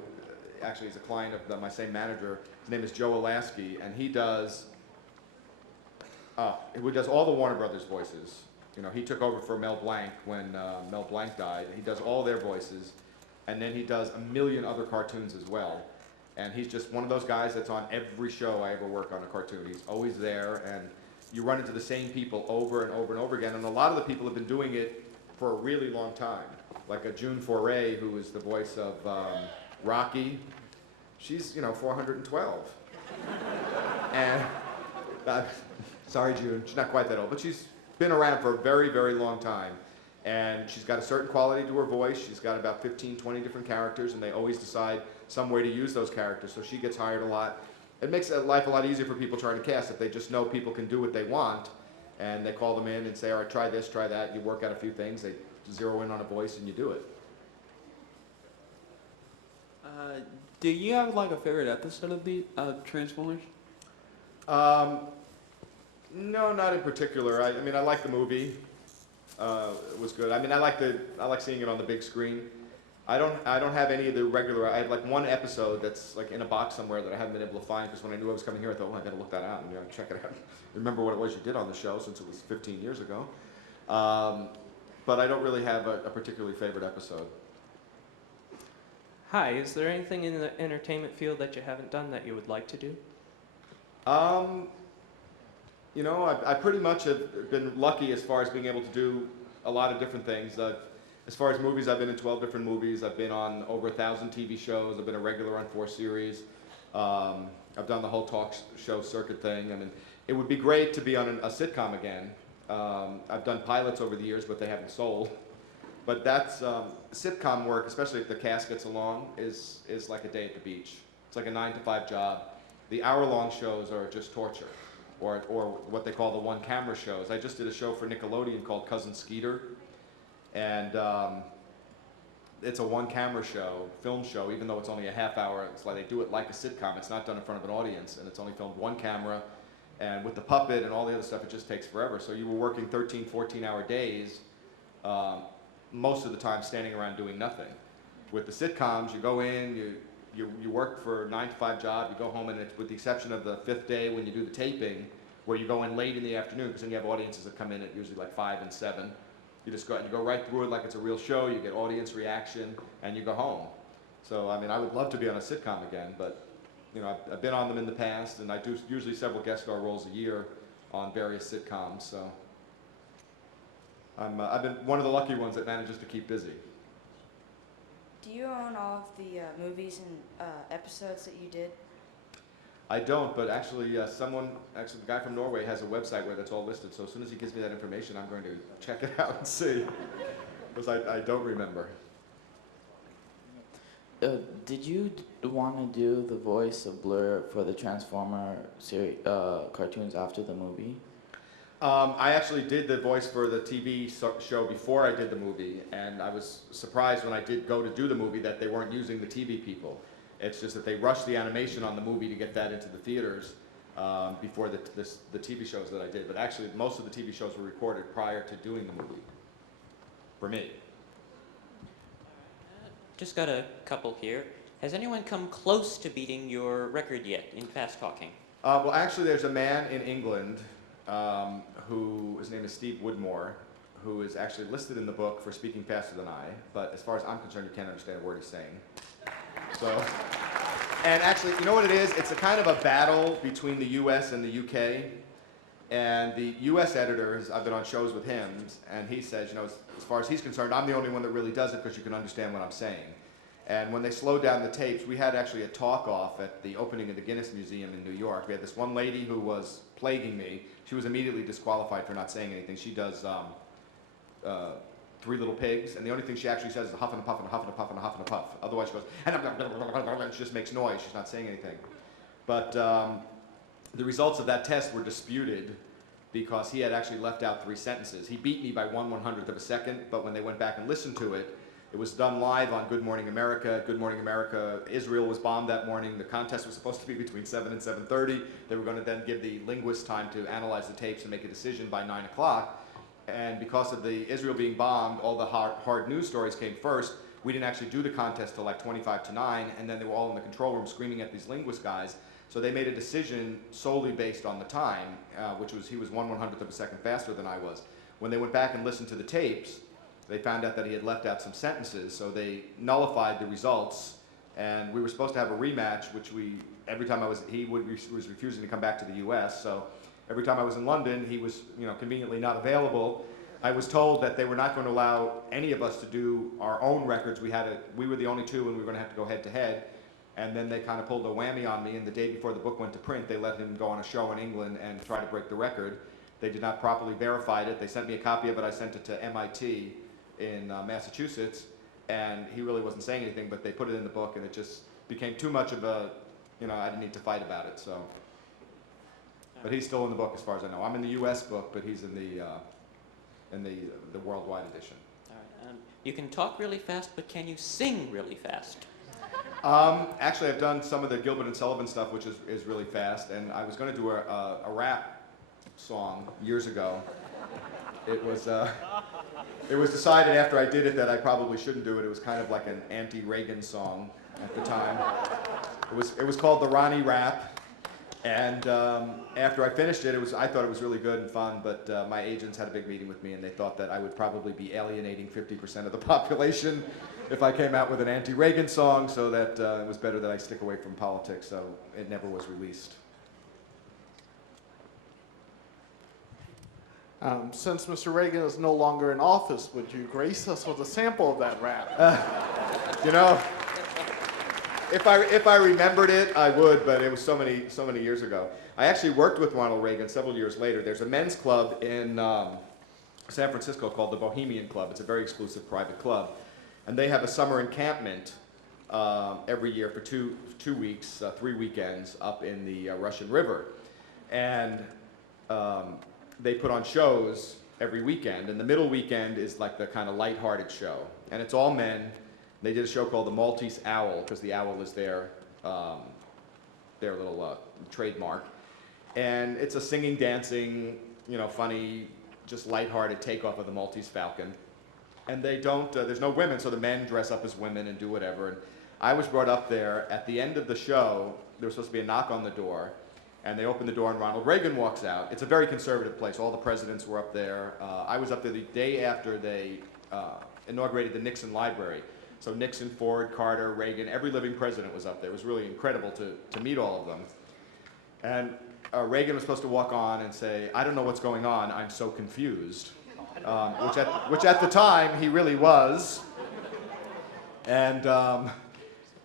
actually is a client of my same manager. His name is Joe Alasky, and he does all the Warner Brothers voices. He took over for Mel Blanc when Mel Blanc died. He does all their voices, and then he does a million other cartoons as well. And he's just one of those guys that's on every show I ever work on a cartoon. He's always there, and you run into the same people over and over and over again. And a lot of the people have been doing it for a really long time. Like a June Foray, who is the voice of Rocky. She's, 412. And, sorry, June, she's not quite that old, but she's been around for a very, very long time. And she's got a certain quality to her voice. She's got about 15, 20 different characters, and they always decide some way to use those characters, so she gets hired a lot. It makes life a lot easier for people trying to cast if they just know people can do what they want, and they call them in and say, all right, try this, try that. You work out a few things, they zero in on a voice, and you do it. Do you have like a favorite episode of the Transformers? No, not in particular. I mean, I like the movie. It was good. I mean, I like seeing it on the big screen. I don't have any of the regular. I have like one episode that's like in a box somewhere that I haven't been able to find because when I knew I was coming here, I thought, well, I got to look that out and check it out. Remember what it was you did on the show since it was 15 years ago. But I don't really have a particularly favorite episode. Hi, is there anything in the entertainment field that you haven't done that you would like to do? I pretty much have been lucky as far as being able to do a lot of different things. As far as movies, I've been in 12 different movies. I've been on over 1,000 TV shows. I've been a regular on 4 series. I've done the whole talk show circuit thing. I mean, it would be great to be on a sitcom again. I've done pilots over the years, but they haven't sold. But that's sitcom work, especially if the cast gets along, is like a day at the beach. It's like a 9-to-5 job. The hour-long shows are just torture, or what they call the one-camera shows. I just did a show for Nickelodeon called Cousin Skeeter, and it's a one-camera show, film show, even though it's only a half hour. It's like they do it like a sitcom. It's not done in front of an audience, and it's only filmed one camera. And with the puppet and all the other stuff, it just takes forever. So you were working 13, 14-hour days, most of the time standing around doing nothing. With the sitcoms, you go in, you work for a 9-to-5 job, you go home, and it's with the exception of the 5th day when you do the taping, where you go in late in the afternoon, because then you have audiences that come in at usually like 5 and 7. You just go out and you go right through it like it's a real show, you get audience reaction, and you go home. So, I mean, I would love to be on a sitcom again, but I've been on them in the past, and I do usually several guest star roles a year on various sitcoms, so I've been one of the lucky ones that manages to keep busy. Do you own all of the movies and episodes that you did? I don't, but actually the guy from Norway has a website where that's all listed, so as soon as he gives me that information, I'm going to check it out and see, because I don't remember. Did you want to do the voice of Blurr for the Transformer series, cartoons after the movie? I actually did the voice for the TV show before I did the movie, and I was surprised when I did go to do the movie that they weren't using the TV people. It's just that they rushed the animation on the movie to get that into the theaters before the TV shows that I did. But actually, most of the TV shows were recorded prior to doing the movie, for me. Just got a couple here. Has anyone come close to beating your record yet in fast talking? Well, actually, there's a man in England his name is Steve Woodmore, who is actually listed in the book for speaking faster than I. But as far as I'm concerned, you can't understand a word he's saying. So, and actually, you know what it is? It's a kind of a battle between the U.S. and the U.K. And the U.S. editors, I've been on shows with him, and he says, you know, as far as he's concerned, I'm the only one that really does it because you can understand what I'm saying. And when they slowed down the tapes, we had actually a talk-off at the opening of the Guinness Museum in New York. We had this one lady who was plaguing me. She was immediately disqualified for not saying anything. She does Three Little Pigs, and the only thing she actually says is a huff and a puff and a huff and a puff and a huff and a puff. Otherwise she goes, and she just makes noise. She's not saying anything. But the results of that test were disputed because he had actually left out 3 sentences. He beat me by 1/100th of a second, but when they went back and listened to it, it was done live on Good Morning America. Good Morning America, Israel was bombed that morning. The contest was supposed to be between 7 and 7:30. They were going to then give the linguists time to analyze the tapes and make a decision by 9 o'clock. And because of the Israel being bombed, all the hard news stories came first. We didn't actually do the contest till like 25 to 9, and then they were all in the control room screaming at these linguist guys. So they made a decision solely based on the time, which was he was 1/100th of a second faster than I was. When they went back and listened to the tapes, they found out that he had left out some sentences, so they nullified the results, and we were supposed to have a rematch, which every time he was refusing to come back to the U.S., so every time I was in London, he was, conveniently not available. I was told that they were not going to allow any of us to do our own records. We were the only two, and we were going to have to go head to head, and then they kind of pulled a whammy on me, and the day before the book went to print, they let him go on a show in England and try to break the record. They did not properly verify it. They sent me a copy of it. I sent it to MIT in Massachusetts, and he really wasn't saying anything, but they put it in the book, and it just became too much of a, I didn't need to fight about it, so. But he's still in the book as far as I know. I'm in the U.S. book, but he's in the worldwide edition. All right. You can talk really fast, but can you sing really fast? Actually, I've done some of the Gilbert and Sullivan stuff, which is really fast, and I was going to do a rap song years ago. It was decided after I did it that I probably shouldn't do it. It was kind of like an anti-Reagan song at the time. It was called the Ronnie Rap. And after I finished it, I thought it was really good and fun, but my agents had a big meeting with me, and they thought that I would probably be alienating 50% of the population if I came out with an anti-Reagan song, so that it was better that I stick away from politics, so it never was released. Since Mr. Reagan is no longer in office, would you grace us with a sample of that rap? If I remembered it, I would, but it was so many years ago. I actually worked with Ronald Reagan several years later. There's a men's club in San Francisco called the Bohemian Club. It's a very exclusive private club. And they have a summer encampment every year for two weeks, 3 weekends up in the Russian River. And they put on shows every weekend. And the middle weekend is like the kind of lighthearted show. And it's all men. They did a show called the Maltese Owl, because the owl is their little trademark. And it's a singing, dancing, funny, just lighthearted takeoff of the Maltese Falcon. And they don't, there's no women, so the men dress up as women and do whatever. And I was brought up there. At the end of the show, there was supposed to be a knock on the door. And they open the door, and Ronald Reagan walks out. It's a very conservative place. All the presidents were up there. I was up there the day after they inaugurated the Nixon Library. So Nixon, Ford, Carter, Reagan, every living president was up there. It was really incredible to meet all of them. And Reagan was supposed to walk on and say, "I don't know what's going on, I'm so confused," which at the time he really was. And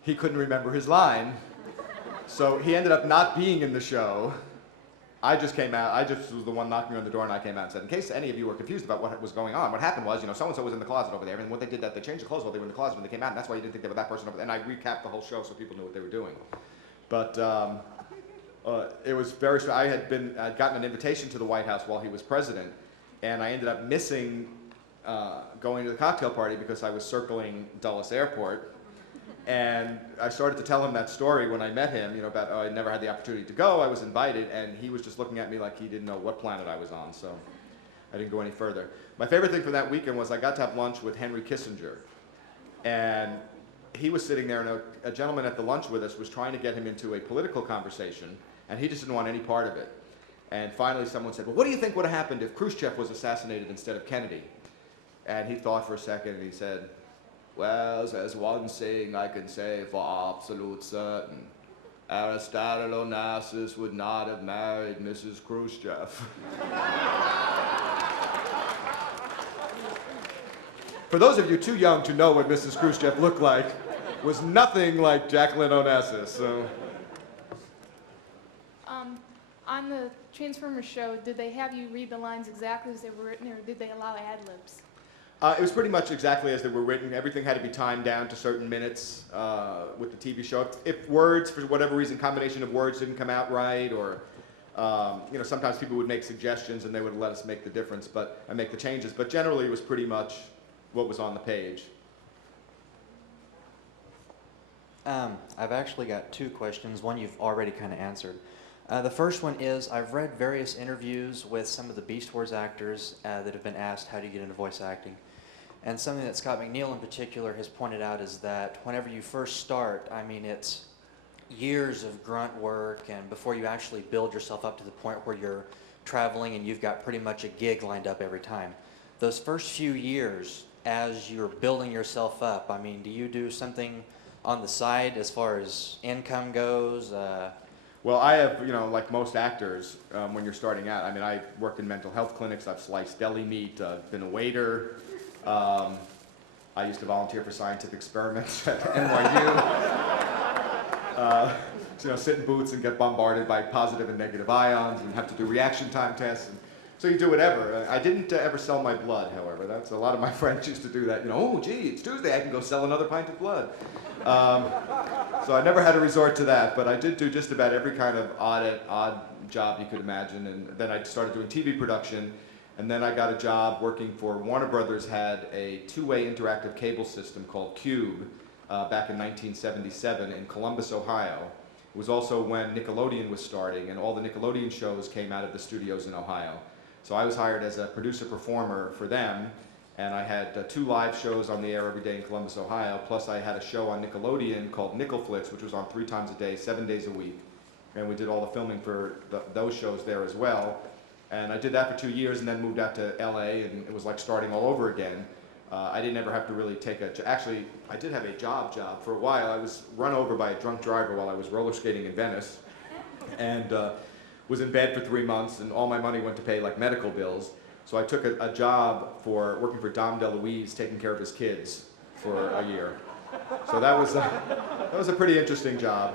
he couldn't remember his line. So he ended up not being in the show. I just came out, I just was the one knocking on the door, and I came out and said, in case any of you were confused about what was going on, what happened was, so-and-so was in the closet over there, and when they did that, they changed the clothes while they were in the closet when they came out, and that's why you didn't think they were that person over there. And I recapped the whole show so people knew what they were doing. But it was very strange. I'd gotten an invitation to the White House while he was president, and I ended up missing going to the cocktail party because I was circling Dulles Airport. And I started to tell him that story when I met him, about I never had the opportunity to go. I was invited, and he was just looking at me like he didn't know what planet I was on, so I didn't go any further. My favorite thing from that weekend was I got to have lunch with Henry Kissinger. And he was sitting there, and a gentleman at the lunch with us was trying to get him into a political conversation, and he just didn't want any part of it. And finally someone said, well, what do you think would have happened if Khrushchev was assassinated instead of Kennedy? And he thought for a second, and he said, well, there's one thing I can say for absolute certain. Aristotle Onassis would not have married Mrs. Khrushchev. For those of you too young to know what Mrs. Khrushchev looked like, was nothing like Jacqueline Onassis. So. On the Transformers show, did they have you read the lines exactly as they were written, or did they allow ad-libs? It was pretty much exactly as they were written. Everything had to be timed down to certain minutes with the TV show. If words, for whatever reason, combination of words didn't come out right, or sometimes people would make suggestions and they would let us make the difference, and make the changes. But generally, it was pretty much what was on the page. I've actually got two questions. One you've already kind of answered. The first one is, I've read various interviews with some of the Beast Wars actors that have been asked, how do you get into voice acting? And something that Scott McNeil in particular has pointed out is that whenever you first start, I mean, it's years of grunt work, and before you actually build yourself up to the point where you're traveling and you've got pretty much a gig lined up every time. Those first few years, as you're building yourself up, I mean, do you do something on the side as far as income goes? Well, I have, like most actors, when you're starting out, I mean, I worked in mental health clinics, I've sliced deli meat, been a waiter. I used to volunteer for scientific experiments at NYU. Sit in booths and get bombarded by positive and negative ions and have to do reaction time tests. So you do whatever. I didn't ever sell my blood, however. That's a lot of my friends used to do that. Oh, gee, it's Tuesday, I can go sell another pint of blood. So I never had to resort to that, but I did do just about every kind of odd job you could imagine. And then I started doing TV production, and then I got a job working for Warner Brothers, had a two-way interactive cable system called Cube back in 1977 in Columbus, Ohio. It was also when Nickelodeon was starting, and all the Nickelodeon shows came out of the studios in Ohio. So I was hired as a producer-performer for them, and I had 2 live shows on the air every day in Columbus, Ohio, plus I had a show on Nickelodeon called Nickelflix, which was on 3 times a day, 7 days a week. And we did all the filming for those shows there as well. And I did that for 2 years and then moved out to LA, and it was like starting all over again. I didn't ever have to really take actually, I did have a job for a while. I was run over by a drunk driver while I was roller skating in Venice, and was in bed for 3 months, and all my money went to pay like medical bills. So I took a job for working for Dom DeLuise, taking care of his kids for a year. So that was a pretty interesting job.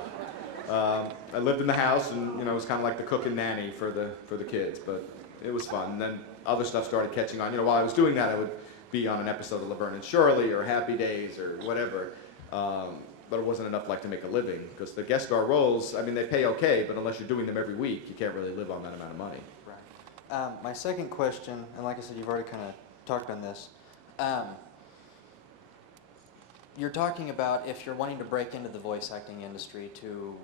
I lived in the house, and it was kind of like the cook and nanny for the kids, but it was fun. And then other stuff started catching on. While I was doing that, I would be on an episode of Laverne and Shirley or Happy Days or whatever. But it wasn't enough to make a living, because the guest star roles, I mean, they pay okay, but unless you're doing them every week, you can't really live on that amount of money. Right. My second question, and like I said, you've already kind of talked on this. You're talking about if you're wanting to break into the voice acting industry to,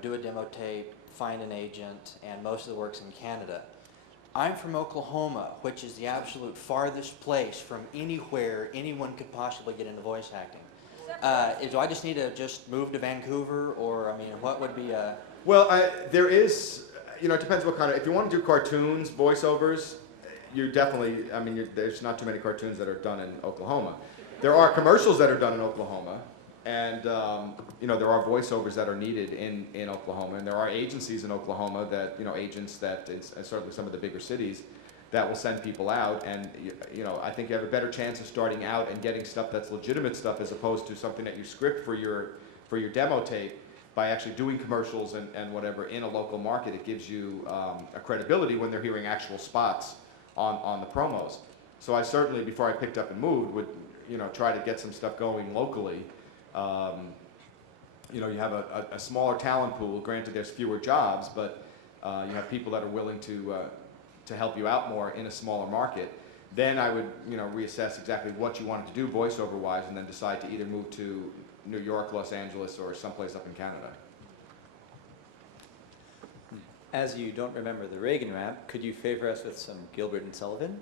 do a demo tape, find an agent, and most of the work's in Canada. I'm from Oklahoma, which is the absolute farthest place from anywhere anyone could possibly get into voice acting. Do I just need to move to Vancouver, or, what would be a... Well, there is, it depends what kind of, if you want to do cartoons, voiceovers, you definitely, there's not too many cartoons that are done in Oklahoma. There are commercials that are done in Oklahoma, and, there are voiceovers that are needed in Oklahoma, and there are agencies in Oklahoma that, agents that, and certainly some of the bigger cities, that will send people out, and I think you have a better chance of starting out and getting stuff that's legitimate stuff as opposed to something that you script for your demo tape by actually doing commercials and whatever in a local market. It gives you a credibility when they're hearing actual spots on the promos. So I certainly, before I picked up and moved, would try to get some stuff going locally. You have a smaller talent pool. Granted, there's fewer jobs, but you have people that are willing to help you out more in a smaller market. Then I would, reassess exactly what you wanted to do voiceover-wise, and then decide to either move to New York, Los Angeles, or someplace up in Canada. As you don't remember the Reagan rap, could you favor us with some Gilbert and Sullivan?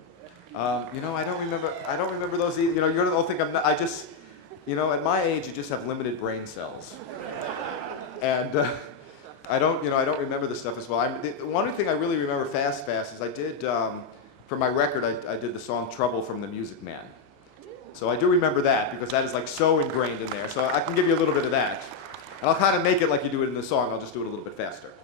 You know, I don't remember those either. You know, you're the whole thing. You know, at my age, you just have limited brain cells, and I don't remember this stuff as well. The one thing I really remember fast is I did for my record. I did the song "Trouble" from the Music Man, so I do remember that because that is like so ingrained in there. So I can give you a little bit of that, and I'll kind of make it like you do it in the song. I'll just do it a little bit faster.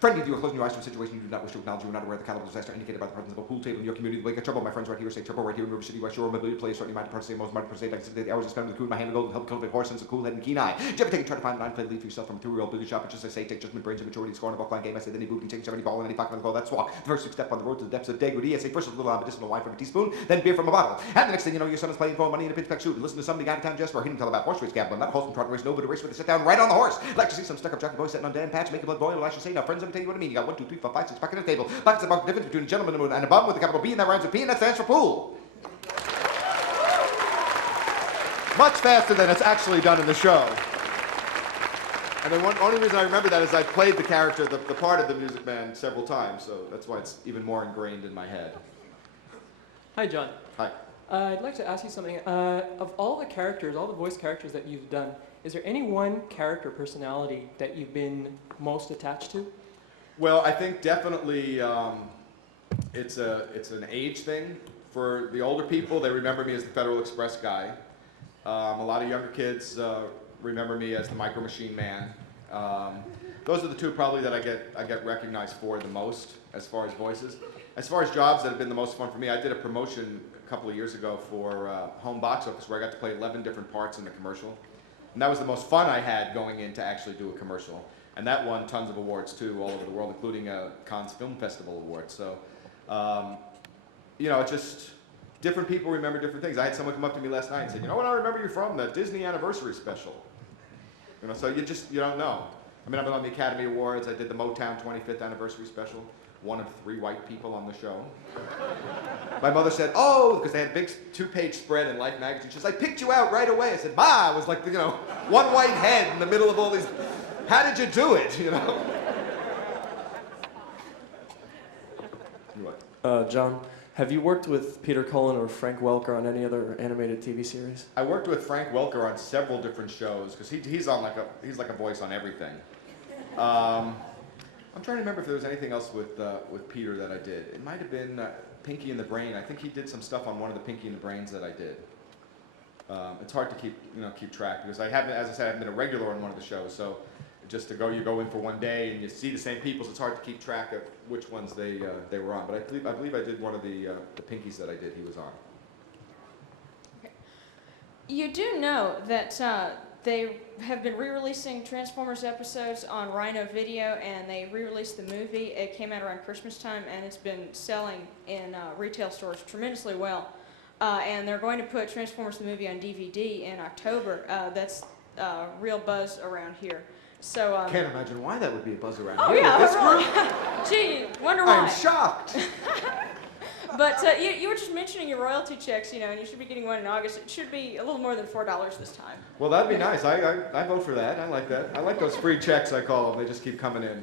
Friendly, you are closing your eyes to a situation you do not wish to acknowledge. You are not aware of the caliber of disaster indicated by the presence of a pool table in your community. Wake up trouble, my friends, right here. Say trouble right here in River City, West Shore, mobility place. Certainly, my department, most my department, like the hours I spend with the crew in my hand, golden help cultivate horse sense, a cool head and keen eye. Did you ever take and try to find an iron lead for yourself from a 2-year-old billiard shop? But just as I say, take judgment, brains, and maturity, score on a buckline game. I say, then he boot and take 70 ball and any pocket on the goal. That's walk. The first step on the road to the depths of degradee. I say, first a little medicinal wine from a teaspoon, then beer from a bottle. And the next thing you know, your son is playing for money in a pitch-black suit. And listen to somebody out of town just for him tell about horse race gambling. Not a wholesome trot race, no, but a race where they sit down right on the horse. Like to see some stuck-up jockey boy sitting on Dan patch, make a blood boil. Well, I should say, now friends, let me tell you what I mean. You got 1, 2, 3, 4, 5, 6 pockets on the table. Pockets about the difference between a gentleman and a bum with a capital B, and that rhymes with P, and that stands for pool. Much faster than it's actually done in the show. And the only reason I remember that is I played the character, the part of the Music Man several times, so that's why it's even more ingrained in my head. Hi, John. Hi. I'd like to ask you something. Of all the characters, all the voice characters that you've done, is there any one character personality that you've been most attached to? Well, I think definitely it's an age thing. For the older people, they remember me as the Federal Express guy. A lot of younger kids remember me as the Micro Machine Man. Those are the two probably that I get recognized for the most as far as voices. As far as jobs that have been the most fun for me, I did a promotion a couple of years ago for Home Box Office where I got to play 11 different parts in the commercial. And that was the most fun I had going in to actually do a commercial. And that won tons of awards too, all over the world, including a Cannes Film Festival award. So, you know, it's just different people remember different things. I had someone come up to me last night and say, you know what I remember you from? The Disney Anniversary Special. You know, so you don't know. I mean, I've been on the Academy Awards. I did the Motown 25th Anniversary Special. One of 3 white people on the show. My mother said, oh, because they had a big 2-page spread in Life magazine. She says, I picked you out right away. I said, Ma, it was like, you know, one white head in the middle of all these. How did you do it, you know? John, have you worked with Peter Cullen or Frank Welker on any other animated TV series? I worked with Frank Welker on several different shows because he's like a voice on everything. I'm trying to remember if there was anything else with Peter that I did. It might have been Pinky and the Brain. I think he did some stuff on one of the Pinky and the Brains that I did. It's hard to keep track because I haven't, as I said, I haven't been a regular on one of the shows. So just you go in for one day and you see the same people, so it's hard to keep track of which ones they were on. But I believe I did one of the Pinkies that I did. He was on. Okay. You do know that they have been re-releasing Transformers episodes on Rhino Video, and they re-released the movie. It came out around Christmas time, and it's been selling in retail stores tremendously well. And they're going to put Transformers the movie on DVD in October. That's real buzz around here. So Can't imagine why that would be a buzz around oh here. yeah, This group? gee, wonder why. I'm shocked. But you were just mentioning your royalty checks, you know, and you should be getting one in August. It should be a little more than $4 this time. Well, that'd be nice. I vote for that. I like that. I like those free checks, I call them. They just keep coming in.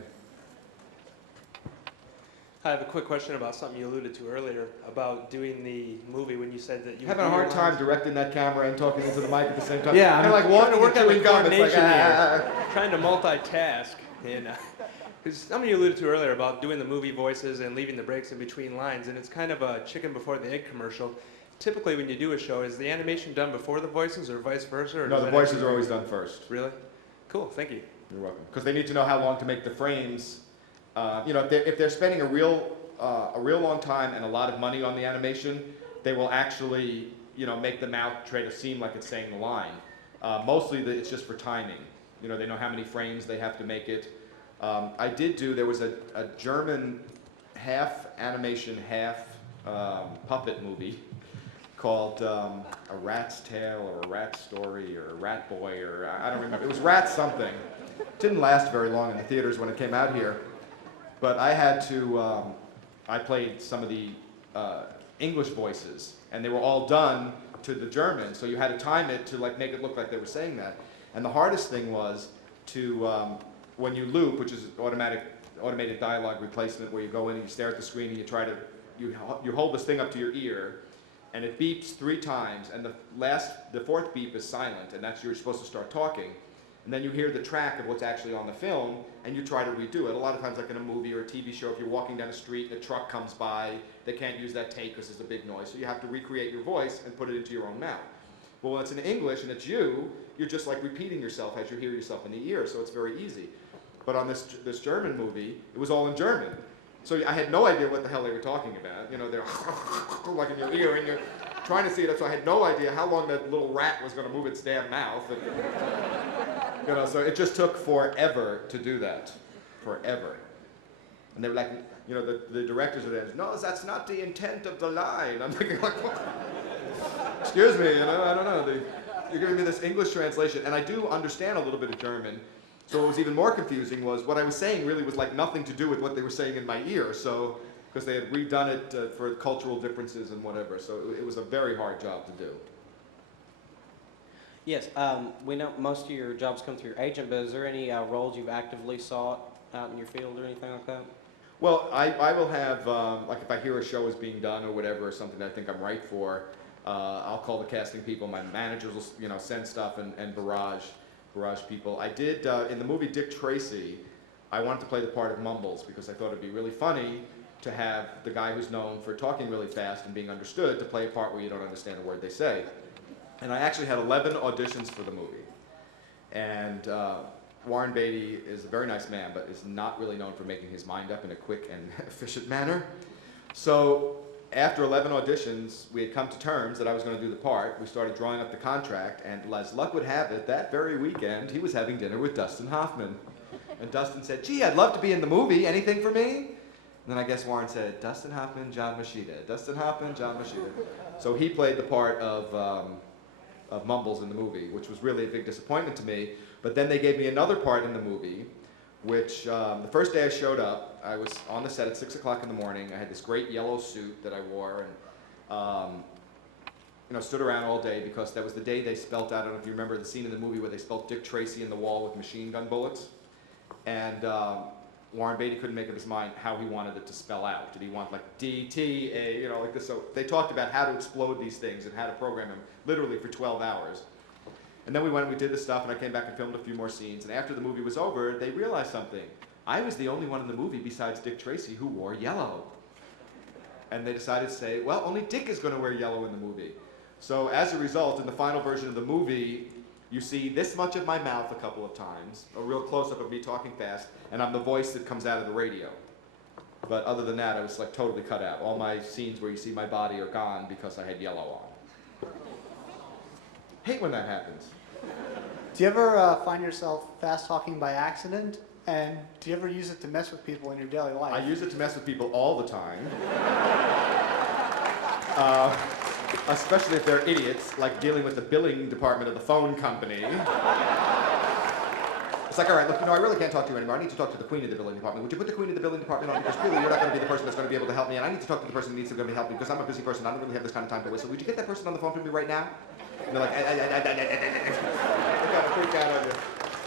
I have a quick question about something you alluded to earlier about doing the movie when you said that you Having a hard time directing that camera and talking into the mic at the same time. Yeah, I'm like walking trying to work on the coordination like, here. Trying to multitask, and because something you alluded to earlier about doing the movie voices and leaving the breaks in between lines, and it's kind of a chicken before the egg commercial. Typically, when you do a show, is the animation done before the voices, or vice versa? Or no, the voices are always done first. Really? Cool. Thank you. You're welcome. Because they need to know how long to make the frames. You know, if they're spending a real long time and a lot of money on the animation, they will actually, you know, make the mouth try to seem like it's saying the line. Mostly it's just for timing. You know, they know how many frames they have to make it. I did do, there was a German half animation, half puppet movie called A Rat's Tale or A Rat Story or A Rat Boy or I don't remember. It was Rat something. It didn't last very long in the theaters when it came out here. But I had to, I played some of the English voices, and they were all done to the German, so you had to time it to like make it look like they were saying that. And the hardest thing was to, when you loop, which is automated dialogue replacement, where you go in and you stare at the screen and you try to, you hold this thing up to your ear, and it beeps 3 times, and the fourth beep is silent, and that's you're supposed to start talking. And then you hear the track of what's actually on the film, and you try to redo it. A lot of times, like in a movie or a TV show, if you're walking down the street and a truck comes by, they can't use that take because it's a big noise, so you have to recreate your voice and put it into your own mouth. But when it's in English and it's you're just like repeating yourself as you hear yourself in the ear, so it's very easy. But on this German movie, it was all in German. So I had no idea what the hell they were talking about. You know, they're like in your ear, and you're trying to see it, so I had no idea how long that little rat was going to move its damn mouth. And, you know, so it just took forever to do that, forever. And they were like, you know, the directors are there, no, that's not the intent of the line. I'm thinking like, what? Excuse me, you know, I don't know. You're giving me this English translation, and I do understand a little bit of German. So what was even more confusing was what I was saying really was like nothing to do with what they were saying in my ear. So, because they had redone it for cultural differences and whatever. So it was a very hard job to do. Yes, we know most of your jobs come through your agent, but is there any roles you've actively sought out in your field or anything like that? Well, I will have, like if I hear a show is being done or whatever, or something that I think I'm right for, I'll call the casting people. My managers will, you know, send stuff and barrage people. I did, in the movie Dick Tracy, I wanted to play the part of Mumbles because I thought it'd be really funny to have the guy who's known for talking really fast and being understood to play a part where you don't understand a word they say. And I actually had 11 auditions for the movie. And Warren Beatty is a very nice man, but is not really known for making his mind up in a quick and efficient manner. So after 11 auditions, we had come to terms that I was going to do the part. We started drawing up the contract, and as luck would have it, that very weekend, he was having dinner with Dustin Hoffman. And Dustin said, gee, I'd love to be in the movie. Anything for me? And then I guess Warren said, Dustin Hoffman, John Moschitta. Dustin Hoffman, John Moschitta. So he played the part of Mumbles in the movie, which was really a big disappointment to me. But then they gave me another part in the movie, which the first day I showed up, I was on the set at 6 o'clock in the morning. I had this great yellow suit that I wore, and you know, stood around all day because that was the day they spelt out. I don't know if you remember the scene in the movie where they spelt Dick Tracy in the wall with machine gun bullets. And Warren Beatty couldn't make up his mind how he wanted it to spell out. Did he want like D-T-A, you know, like this? So they talked about how to explode these things and how to program them literally for 12 hours. And then we went and we did this stuff, and I came back and filmed a few more scenes. And after the movie was over, they realized something. I was the only one in the movie besides Dick Tracy who wore yellow. And they decided to say, well, only Dick is going to wear yellow in the movie. So as a result, in the final version of the movie, you see this much of my mouth a couple of times, a real close-up of me talking fast, and I'm the voice that comes out of the radio. But other than that, I was like totally cut out. All my scenes where you see my body are gone because I had yellow on. Hate when that happens. Do you ever find yourself fast talking by accident? And do you ever use it to mess with people in your daily life? I use it to mess with people all the time. Especially if they're idiots, like dealing with the billing department of the phone company. It's like, all right, look, you know, I really can't talk to you anymore. I need to talk to the queen of the billing department. Would you put the queen of the billing department on? Because clearly you're not going to be the person that's going to be able to help me, and I need to talk to the person who needs to help me because I'm a busy person. I don't really have this kind of time to waste. So would you get that person on the phone for me right now? And they're like, they kind of freak out on you.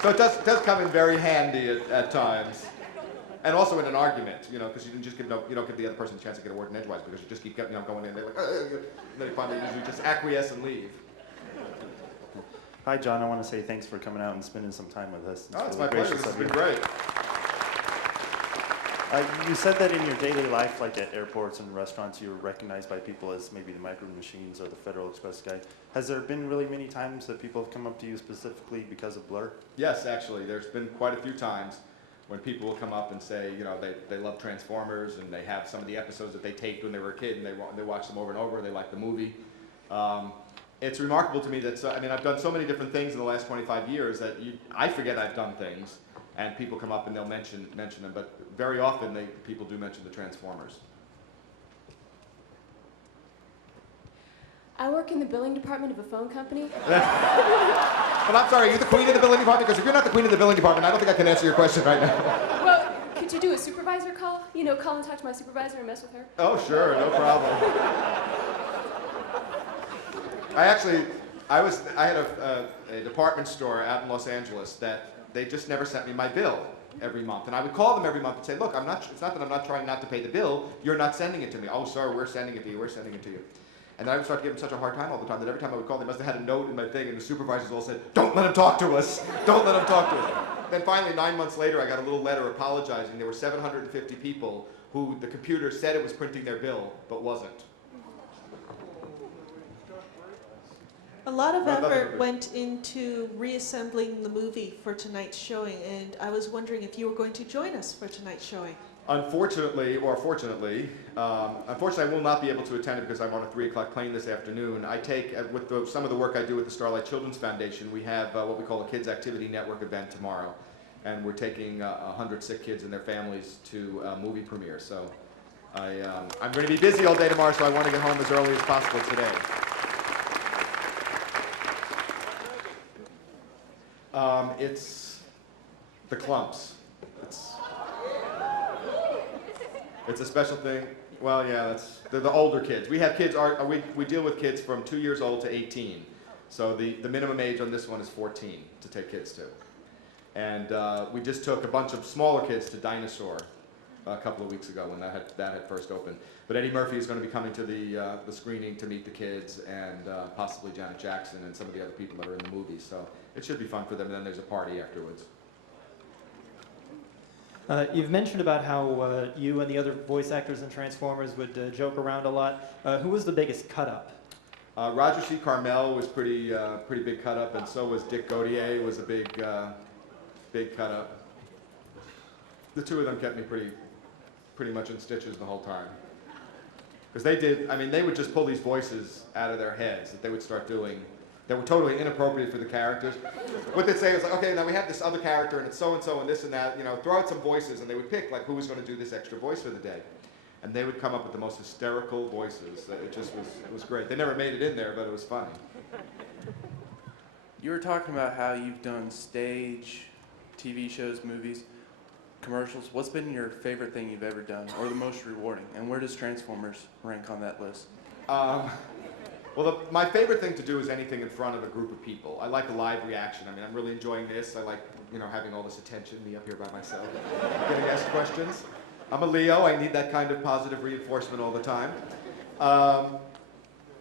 So it does come in very handy at times. And also in an argument, you know, because you don't give the other person a chance to get a word in edgewise because you just keep going in. They're like, and then you finally usually just acquiesce and leave. Hi, John. I want to say thanks for coming out and spending some time with us. It's my pleasure. This has been great. You said that in your daily life, like at airports and restaurants, you were recognized by people as maybe the Micro Machines or the Federal Express guy. Has there been really many times that people have come up to you specifically because of Blurr? Yes, actually. There's been quite a few times when people will come up and say, you know, they love Transformers and they have some of the episodes that they taped when they were a kid and they watch them over and over. They like the movie. It's remarkable to me that, I mean, I've done so many different things in the last 25 years that I forget I've done things. And people come up and they'll mention them, but very often people do mention the Transformers. I work in the billing department of a phone company. But I'm sorry, are you the queen of the billing department? Because if you're not the queen of the billing department, I don't think I can answer your question right now. Well, could you do a supervisor call? You know, call and talk to my supervisor and mess with her? Oh, sure, no problem. I had a department store out in Los Angeles that they just never sent me my bill every month. And I would call them every month and say, look, it's not that I'm not trying not to pay the bill, you're not sending it to me. Oh, sir, we're sending it to you, we're sending it to you. And I would start to give them such a hard time all the time that every time I would call, they must have had a note in my thing, and the supervisors all said, don't let him talk to us, don't let him talk to us. Then finally, 9 months later, I got a little letter apologizing. There were 750 people who the computer said it was printing their bill, but wasn't. A lot of Not effort effort. went into reassembling the movie for tonight's showing, and I was wondering if you were going to join us for tonight's showing. Unfortunately, or fortunately, unfortunately I will not be able to attend it because I'm on a 3 o'clock plane this afternoon. I take, some of the work I do with the Starlight Children's Foundation, we have what we call a Kids Activity Network event tomorrow. And we're taking 100 sick kids and their families to a movie premiere. So I'm going to be busy all day tomorrow, so I want to get home as early as possible today. It's the clumps. It's a special thing. Well, yeah, they're the older kids. We have kids, we deal with kids from 2 years old to 18. So the minimum age on this one is 14 to take kids to. And we just took a bunch of smaller kids to Dinosaur a couple of weeks ago when that had first opened. But Eddie Murphy is going to be coming to the screening to meet the kids, and possibly Janet Jackson and some of the other people that are in the movie. So it should be fun for them, and then there's a party afterwards. You've mentioned about how you and the other voice actors in Transformers would joke around a lot. Who was the biggest cut-up? Roger C. Carmel was pretty big cut-up, and so was Dick Gautier was a big cut-up. The two of them kept me pretty much in stitches the whole time. Because they would just pull these voices out of their heads that they would start doing that were totally inappropriate for the characters. What they'd say was like, okay, now we have this other character and it's so-and-so and this and that, throw out some voices, and they would pick like who was going to do this extra voice for the day. And they would come up with the most hysterical voices. It was great. They never made it in there, but it was funny. You were talking about how you've done stage, TV shows, movies, commercials. What's been your favorite thing you've ever done, or the most rewarding? And where does Transformers rank on that list? Well, my favorite thing to do is anything in front of a group of people. I like the live reaction. I mean, I'm really enjoying this. I like, having all this attention, me up here by myself, getting asked questions. I'm a Leo. I need that kind of positive reinforcement all the time.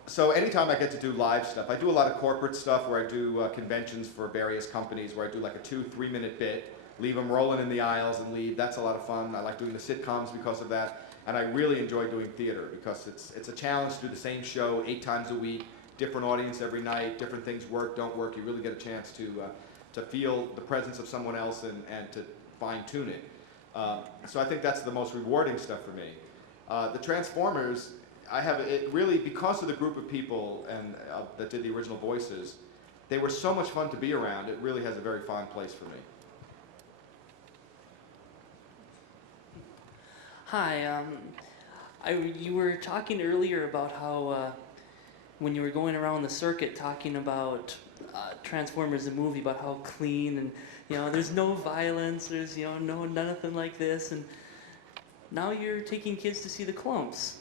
So anytime I get to do live stuff, I do a lot of corporate stuff where I do conventions for various companies where I do like a 2-3 minute bit, leave them rolling in the aisles and leave. That's a lot of fun. I like doing the sitcoms because of that. And I really enjoy doing theater because it's a challenge to do the same show 8 times a week, different audience every night, different things work, don't work. You really get a chance to feel the presence of someone else and to fine-tune it. So I think that's the most rewarding stuff for me. The Transformers, because of the group of people that did the original voices, they were so much fun to be around. It really has a very fond place for me. Hi, you were talking earlier about how when you were going around the circuit talking about Transformers the movie, about how clean and there's no violence, there's nothing like this, and now you're taking kids to see the clumps.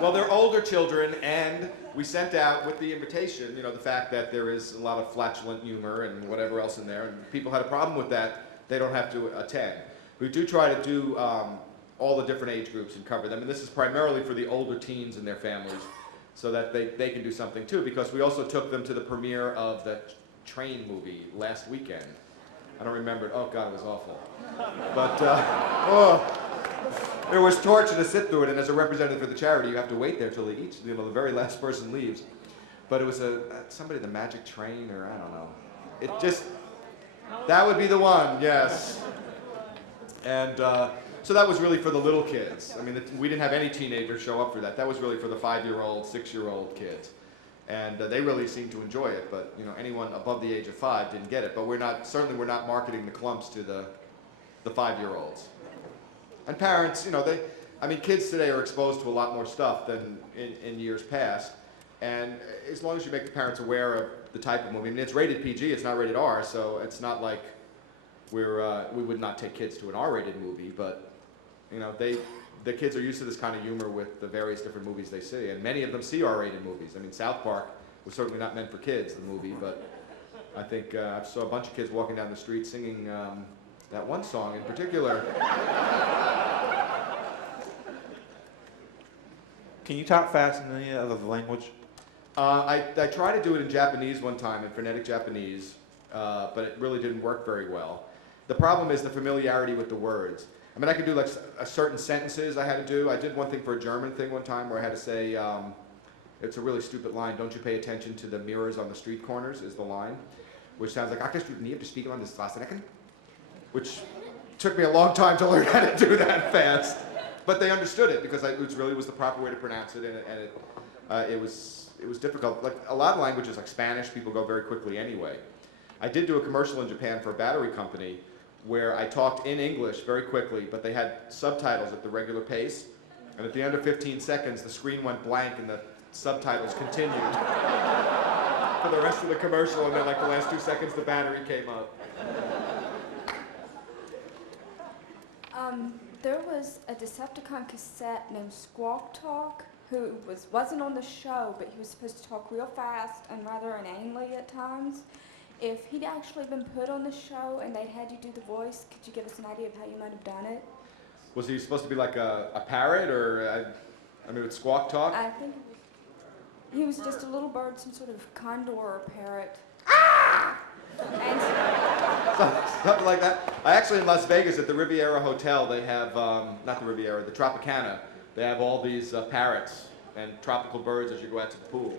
Well, they're older children, and we sent out with the invitation, the fact that there is a lot of flatulent humor and whatever else in there, and if people had a problem with that, they don't have to attend. We do try to do all the different age groups and cover them, and this is primarily for the older teens and their families, so that they can do something too, because we also took them to the premiere of the Train movie last weekend. I don't remember it. Oh God, it was awful. But it was torture to sit through it, and as a representative for the charity, you have to wait there till the very last person leaves. But it was somebody, the Magic Train, or I don't know. That would be the one, yes. And so that was really for the little kids. I mean, we didn't have any teenagers show up for that. That was really for the 5-year-old, 6-year-old kids. And they really seemed to enjoy it, but anyone above the age of 5 didn't get it. But we're not marketing the clumps to the 5-year-olds. And parents, kids today are exposed to a lot more stuff than in years past. And as long as you make the parents aware of the type of movie, it's rated PG, it's not rated R, so it's not like we would not take kids to an R-rated movie, but the kids are used to this kind of humor with the various different movies they see, and many of them see R-rated movies. I mean, South Park was certainly not meant for kids, the movie, but I think I saw a bunch of kids walking down the street singing that one song in particular. Can you talk fast in any other language? I tried to do it in Japanese one time, in phonetic Japanese, but it really didn't work very well. The problem is the familiarity with the words. I mean, I could do like certain sentences I had to do. I did one thing for a German thing one time where I had to say, it's a really stupid line, don't you pay attention to the mirrors on the street corners, is the line, which sounds like, "Ach, du nie auf die Spiegel an der Straßenecken," which took me a long time to learn how to do that fast. But they understood it because it really was the proper way to pronounce it, and it was difficult. Like a lot of languages, like Spanish, people go very quickly anyway. I did do a commercial in Japan for a battery company where I talked in English very quickly, but they had subtitles at the regular pace, and at the end of 15 seconds, the screen went blank and the subtitles continued for the rest of the commercial, and then like the last 2 seconds, the battery came up. There was a Decepticon cassette named Squawk Talk who wasn't on the show, but he was supposed to talk real fast and rather inanely at times. If he'd actually been put on the show and they'd had you do the voice, could you give us an idea of how you might have done it? Was he supposed to be like a parrot, or I mean, with Squawk Talk? I think he was just a little bird, some sort of condor or parrot. Something like that. I actually, in Las Vegas at the Riviera Hotel, they have, not the Riviera, the Tropicana, they have all these parrots and tropical birds as you go out to the pool.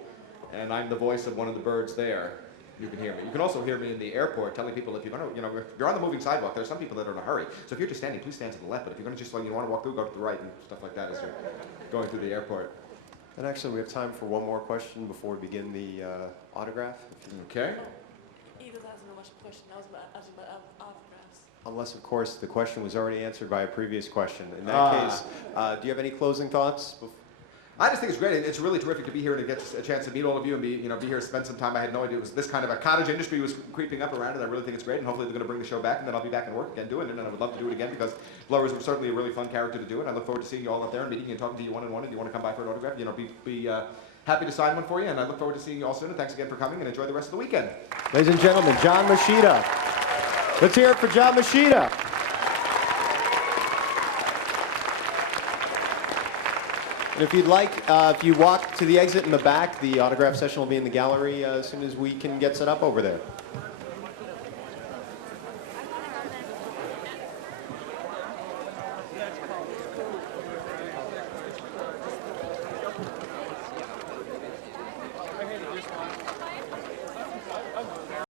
And I'm the voice of one of the birds there. You can hear me. You can also hear me in the airport telling people if you're going to, if you're on the moving sidewalk, there's some people that are in a hurry. So if you're just standing, please stand to the left. But if you're going to just, like, you want to walk through, go to the right and stuff like that as you're going through the airport. And actually, we have time for one more question before we begin the autograph. Okay. Either that's not much question. I was about autographs. Unless, of course, the question was already answered by a previous question. In that case, do you have any closing thoughts? I just think it's great. It's really terrific to be here and to get a chance to meet all of you and be here, spend some time. I had no idea it was this kind of a cottage industry was creeping up around it. I really think it's great, and hopefully they're going to bring the show back, and then I'll be back and work again doing it, and I would love to do it again because Blurr is certainly a really fun character to do it. I look forward to seeing you all out there and meeting you and talking to you one-on-one. If you want to come by for an autograph, be happy to sign one for you, and I look forward to seeing you all soon. And thanks again for coming, and enjoy the rest of the weekend. Ladies and gentlemen, John Moschitta. Let's hear it for John Moschitta. And if you'd like, if you walk to the exit in the back, the autograph session will be in the gallery as soon as we can get set up over there.